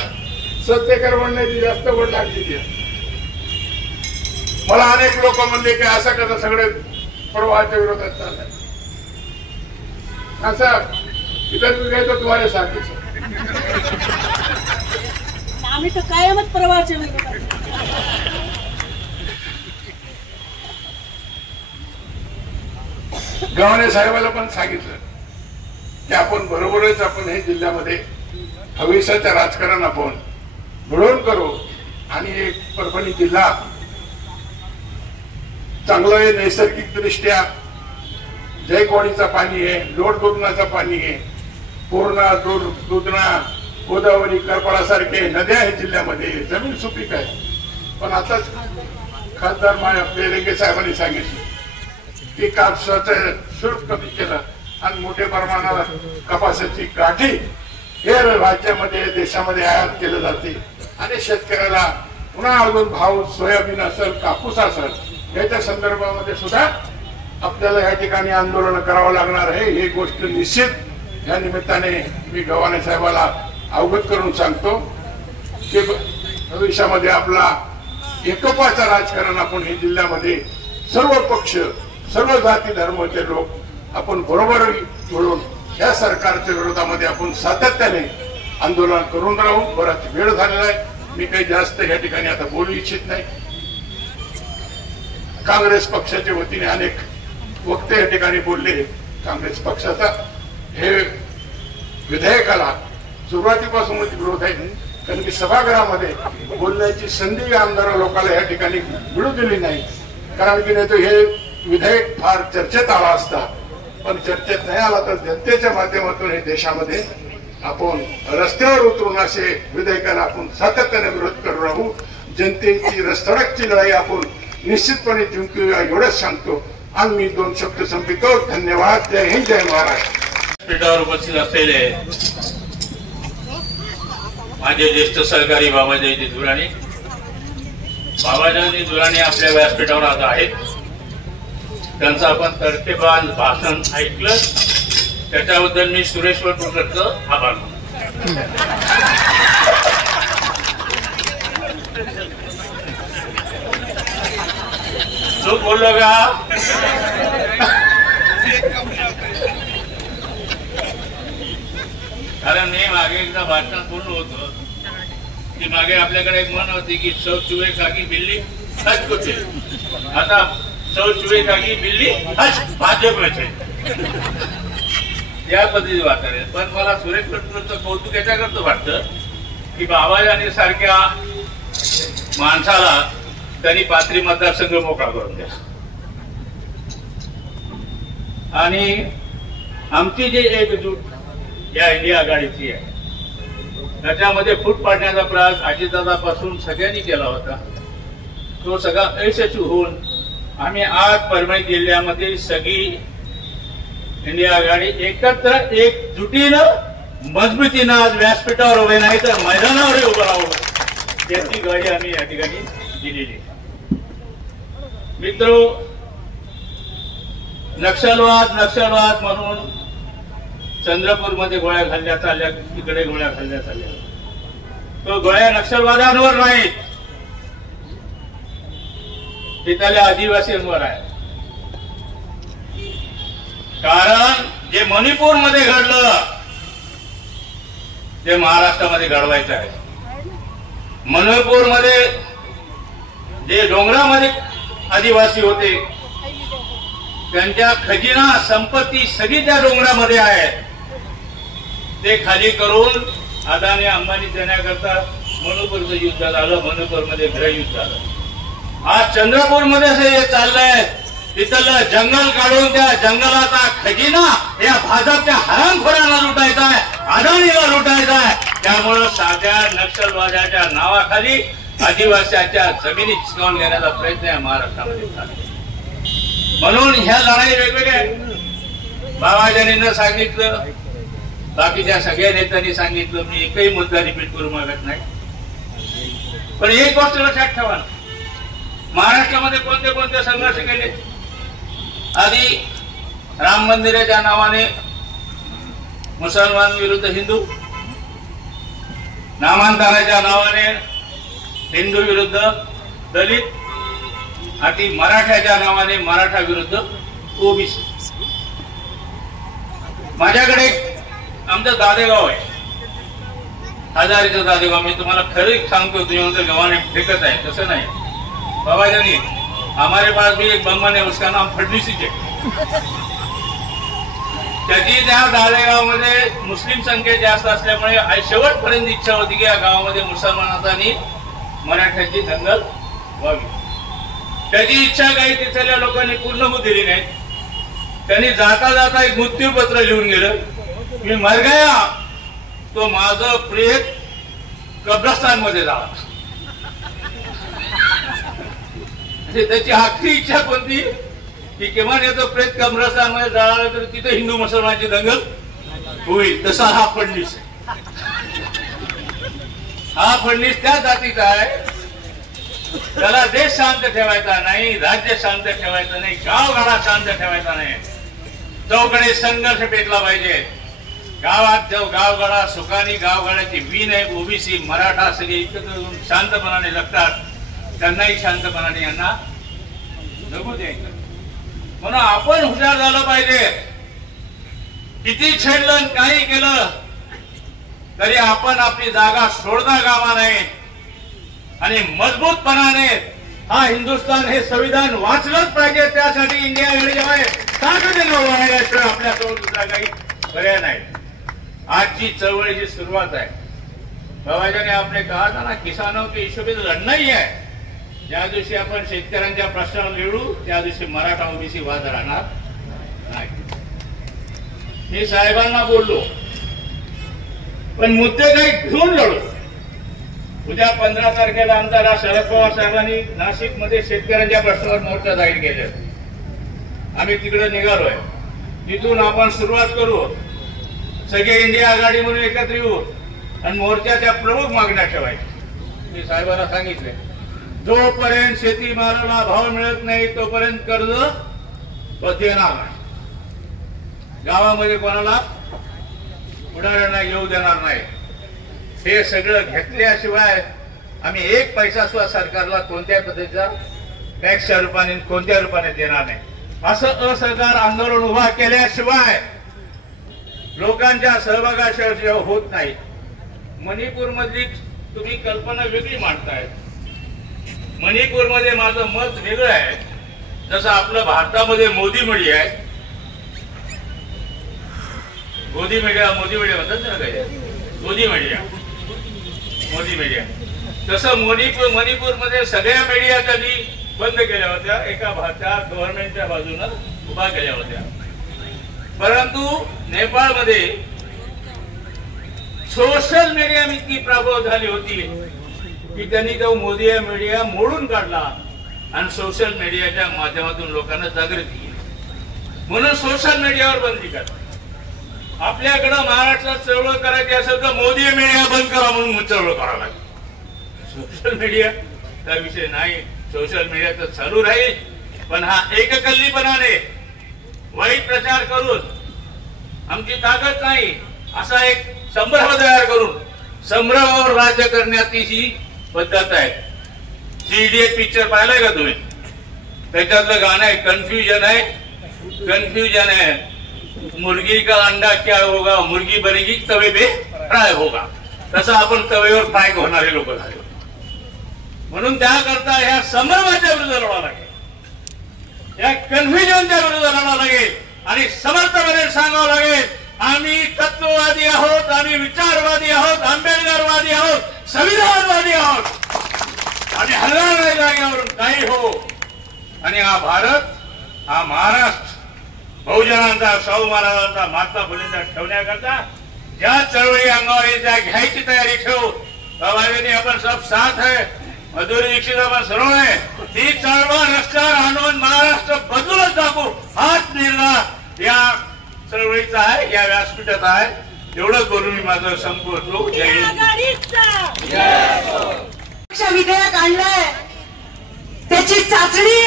सत्तेकर म्हणण्याची जास्त ओढ लागली. मला अनेक लोक म्हणले की असं कसं सगळे प्रवाहाच्या विरोधात चाललंय. असं इथं तुम्ही काय तर तुम्हाला सांगितलं आम्ही तर कायमच प्रवाहाच्या विरोधात. गव्हाणे साहेबाला पण सांगितलं की आपण बरोबरच आपण हे जिल्ह्यामध्ये भविष्याच्या राजकारण आपण मिळवून करू आणि एक परभणी जिल्हा चांगलं आहे. नैसर्गिक दृष्ट्या जयकवाडीचं पाणी आहे, लोट दुधनाचं पाणी आहे, पूर्णा, दुधना, गोदावरी, करपळासारखे नद्या आहेत जिल्ह्यामध्ये. जमीन सुपीक आहे. पण आताच खासदार बेरंगे साहेबांनी सांगितलं की कापसाचं शुल्क कमी केलं आणि मोठ्या प्रमाणावर कपासाची गाठी हे राज्यामध्ये देशामध्ये आयात केलं जाते आणि शेतकऱ्याला पुन्हा अजून भाव सोयाबीन असेल, कापूस असेल याच्या संदर्भामध्ये सुद्धा आपल्याला या ठिकाणी आंदोलन करावं लागणार आहे. ही गोष्ट निश्चित या निमित्ताने मी गव्हाणे साहेबाला अवगत करून सांगतो की भविष्यामध्ये आपला एकोपाचं राजकारण आपण हे जिल्ह्यामध्ये सर्व पक्ष, सर्व जाती धर्माचे लोक आपण बरोबर मिळून या सरकारच्या विरोधामध्ये आपण सातत्याने आंदोलन करून राहू. बराच वेळ झालेला आहे. मी काही जास्त या ठिकाणी आता बोलू इच्छित नाही. काँग्रेस पक्षाच्या वतीने अनेक वक्ते या ठिकाणी बोलले. काँग्रेस पक्षाचा हे विधेयकाला सुरुवातीपासूनच विरोध आहे, कारण की सभागृहामध्ये बोलण्याची संधी आमदार लोकांना या ठिकाणी मिळू दिली नाही. कारण की नाही तर हे विधेयक फार चर्चेत आला असता, पण चर्चेत नाही आला तर जनतेच्या माध्यमातून हे देशामध्ये आपण रस्त्यावर उतरून असे विधेयकाला आपण सातत्याने विरोध करू राहू. जनतेची रस्त्यावरची लढाई आपण निश्चितपणे जिंकूया एवढंच सांगतो आणि मी 2 शब्द संपितो. धन्यवाद. जय हिंद, जय महाराष्ट्र. पीठावर उपस्थित असलेले माझे ज्येष्ठ सहकारी बाबाजी दुराणी, बाबाजी दुराणी आपल्या व्यासपीठावर आज आहेत. त्यांचं आपण तर्फेबाज भाषण ऐकलं, त्याच्याबद्दल मी सुरेश वटुकरचं आभार मानतो. चूक बोललो का? कारण मी मागे एकदा भाषण बोललो होतो की मागे आपल्याकडे एक म्हण होती की सौ चुहे खागी बिल्ली हज कुठे, आता सौ चुहे खागी बिल्ली हज भाजप मध्ये या पद्धतीने वाटत. पण मला सुरेश वटुकरचं कौतुक याच्याकरता वाटतं की बाबाजानी सारख्या माणसाला त्यांनी पाथरी मतदारसंघ मोकळा करून द्या. आणि आमची जी एकजूट या इंडिया आघाडीची आहे त्याच्यामध्ये फूट पाडण्याचा प्रयास अजितदादापासून सगळ्यांनी केला होता. तो सगळा यशस्वी होऊन आम्ही आज परभणी जिल्ह्यामध्ये सगळी इंडिया आघाडी एकत्र एकजुटीनं मजबूतीनं आज व्यासपीठावर उभे नाही तर मैदानावर उभं राहू याची ग्वाही आम्ही या ठिकाणी दिलेली. मित्र, नक्षलवाद म्हणून चंद्रपूरमध्ये गोळ्या घालण्यात आल्या, तिकडे गोळ्या घालण्यात आल्या. तो गोळ्या नक्षलवाद्यांवर नाही, तिथल्या आदिवासींवर आहे. कारण जे मणिपूरमध्ये घडलं ते महाराष्ट्रामध्ये घडवायचं आहे. मणिपूरमध्ये जे डोंगरामध्ये आदिवासी होते त्यांच्या खजिना संपत्ती सगळी त्या डोंगरामध्ये आहे. ते खाली करून अदानी अंबानी देण्याकरता मणिपूरचं युद्ध झालं, मणिपूरमध्ये गृहयुद्ध झालं. आज चंद्रपूरमध्ये हे चाललंय, तिथलं जंगल काढून त्या जंगलाचा खजिना या भाजपच्या हरामखोरांना लुटायचा आहे, अदानीला लुटायचा आहे. त्यामुळं साध्या नक्षलवाद्याच्या नावाखाली आदिवासीच्या जमिनी हिसकावून घेण्याचा प्रयत्न या महाराष्ट्रामध्ये झाला. म्हणून ह्या लढाई वेगवेगळ्या बाबाजानींना सांगितलं, बाकीच्या सगळ्या नेत्यांनी सांगितलं. मी एकही मुद्दा रिपीट करू मागत नाही, पण एक गोष्ट लक्षात ठेवा, महाराष्ट्रामध्ये कोणते कोणते संघर्ष केले. आधी राम मंदिराच्या नावाने मुसलमान विरुद्ध हिंदू, नामांतराच्या नावाने हिंदू विरुद्ध दलित, आणि मराठ्याच्या नावाने मराठा विरुद्ध ओबीसी. माझ्याकडे आमचं दादेगाव आहे, हजारीचं दादेगाव. मी तुम्हाला खरं सांगतो, तुम्ही म्हणतो गव्हाने फेकत आहे, तसं नाही. बाबाजानी, हमारे पास भी एक बम्बन है, उसका नाम फडणवीस है. त्याची त्या दादेगावमध्ये मुस्लिम संख्या जास्त असल्यामुळे शेवटपर्यंत इच्छा होती की या गावामध्ये मुसलमानाचा आणि मराठ्याची दंगल व्हावी. त्याची इच्छा काही तिथल्या लोकांनी पूर्ण होऊ दिली नाही. त्यांनी जाता जाता एक मृत्यूपत्र लिहून गेलं, मी मर गया तो माझं प्रेत कब्रस्तान मध्ये जावा. त्याची आखरी इच्छा कोणती की किमान याचं प्रेत कब्रस्तान मध्ये जाळलं तर तिथे हिंदू मुसलमानाची दंगल होईल. तसा हा फडणवीस आहे. हा फडणवीस त्या जातीचा आहे, त्याला देश शांत ठेवायचा नाही, राज्य शांत ठेवायचं नाही, गावगाडा शांत ठेवायचा नाही. चौकडे संघर्ष पेटला पाहिजे. गावात जो गावगाडा सुखानी गावगाड्याची वीण आहे, ओबीसी मराठा सगळे एकत्र शांतपणाने लढतात, त्यांनाही शांतपणाने यांना जगू द्यायचं. म्हणून आपण हुशार झालं पाहिजे. किती छेडलं काही केलं तरी आपण आपली जागा सोडता कामा नये आणि मजबूतपणाने हा हिंदुस्थान हे संविधान वाचलंच पाहिजे. त्यासाठी इंडिया आघाडी ताकदीनं उभा राहिल्याशिवाय आपल्यासोबत दुसरा काही पर्याय नाही. आज जी चळवळीची सुरुवात आहे, बाबाजी ने आपने कहा था ना, किसानों के इश्यू पे तो लड़ना ही है. ज्या दिवशी आपण शेतकऱ्यांच्या प्रश्नावर लढू त्या दिवशी मराठा ओबीसी वाद राहणार नाही. मी साहेबांना बोललो, पण मुद्दे काही घेऊन लढू. उद्या 15 तारखेला आमदार शरद पवार साहेबांनी नाशिकमध्ये शेतकऱ्यांच्या प्रश्नावर मोर्चा जाहीर केला. आम्ही तिकडे निघालोय. तिथून आपण सुरुवात करू. सगळे इंडिया आघाडी म्हणून एकत्र येऊ आणि मोर्चाच्या प्रमुख मागण्या ठेवायच्या. मी साहेबांना सांगितले, जोपर्यंत शेतीमालाला भाव मिळत नाही तोपर्यंत कर्ज देणार नाही. गावामध्ये कोणाला पुढाऱ्यांना येऊ देणार नाही. हे सगळं घेतल्याशिवाय आम्ही एक पैसा सुद्धा सरकारला कोणत्या पद्धतीचा टॅक्सच्या रूपाने कोणत्या रूपाने देणार नाही. असं असहकार आंदोलन उभा केल्याशिवाय लोकांच्या सहभागाशिवाय होत नाही. मणिपूरमधली तुम्ही कल्पना वेगळी मांडताय. मणिपूरमध्ये माझं मत वेगळं आहे. जसं आपलं भारतामध्ये मोदी मीडिया आहे, मोदी मीडिया म्हणतात ना काही, मोदी मीडिया तसं मणिपूरमध्ये सगळ्या मीडिया कधी बंद केल्या होत्या, एका गव्हर्नमेंटच्या बाजूनं उभा केल्या होत्या. परंतु नेपाळमध्ये सोशल मीडिया इतकी प्रभाव झाली होती की त्यांनी तो मोदी मीडिया मोडून काढला आणि सोशल मीडियाच्या माध्यमातून लोकांना जागृती केली. म्हणून सोशल मीडियावर बंदी करा. आपल्याकडं महाराष्ट्रात चळवळ करायची असेल तर मोदी मीडिया बंद करा म्हणून चळवळ करावं लागेल. सोशल मीडियाचा विषय नाही. सोशल मीडिया तर चालू राहील, पण हा एककल्लीपणाने वाईट प्रचार करून आमची ताकद नाही असा एक संभ्रम तयार करून संभ्रमावर राज्य करण्याची ही पद्धत आहे. CDA पिक्चर पाहिलाय का तुम्ही? त्याच्यातलं गाणं आहे, कन्फ्युजन आहे. मुर्गी का अंडा क्या होगा, मुर्गी बनेगी तवे पे फ्राय होगा. तसं आपण तवेवर फ्राय होणारे लोक झाले. म्हणून त्याकरता ह्या संभ्रमाच्या विरुद्ध लढावं लागेल, या कन्फ्युजनच्या विरुद्ध लढावं लागेल आणि समर्थपणे सांगावं लागेल, आम्ही तत्ववादी आहोत, आम्ही विचारवादी आहोत, आंबेडकरवादी आहोत, संविधानवादी आहोत आणि हलणार नाही जागेवरून काही हो. आणि हा भारत, हा महाराष्ट्र बहुजनांचा, शाहू महाराजांचा, महात्मा फुलेंचा ठेवण्याकरता ज्या चळवळी अंगावर त्या घ्यायची तयारी ठेवू. बाबाजींनी आपण सब साथ है, मधुरी दीक्षित आपण सर्व आहे. ती चळवळ रस्त्यावर आणून महाराष्ट्र बदलूनच दाखवू हाच निर्णय या चळवळीचा आहे, या व्यासपीठाचा आहे. एवढंच बोलून मी माझं संपवतो. जय हिंद. विधेयक आणलंय त्याची चाचणी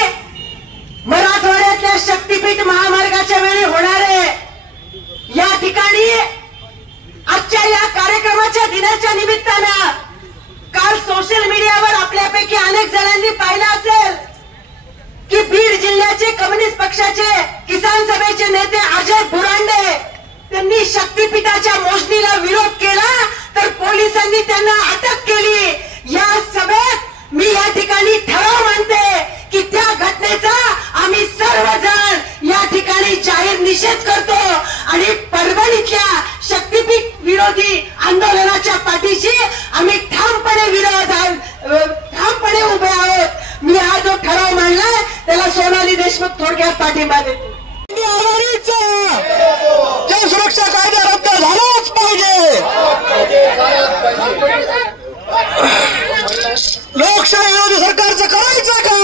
मराठवाड्यातल्या शक्तीपीठ महामार्गाच्या वेळी होणार आहे. या ठिकाणी आजच्या या कार्यक्रमाच्या दिनाच्या निमित्तानं काल सोशल मीडियावर आपल्यापैकी अनेक जणांनी पाहिलं असेल की बीड जिल्ह्याचे कम्युनिस्ट पक्षाचे किसान सभेचे नेते अजय बुरांडे त्यांनी शक्तीपीठाच्या मोजणीला विरोध केला तर पोलिसांनी त्यांना अटक केली. या सभेत मी या ठिकाणी ठराव मांडते की त्या घटनेचा आम्ही सर्वजण या ठिकाणी जाहीर निषेध करतो आणि परभणीतल्या शक्तीपीठ विरोधी आंदोलनाच्या पाठीशी आम्ही ठामपणे उभे आहोत. मी हा जो ठराव मांडलाय त्याला सोनाली देशमुख थोडक्यात पाठिंबा देते. सुरक्षा कायदा रद्द झालाच पाहिजे. लोकशाही विरोधी सरकारचं करायचं काय?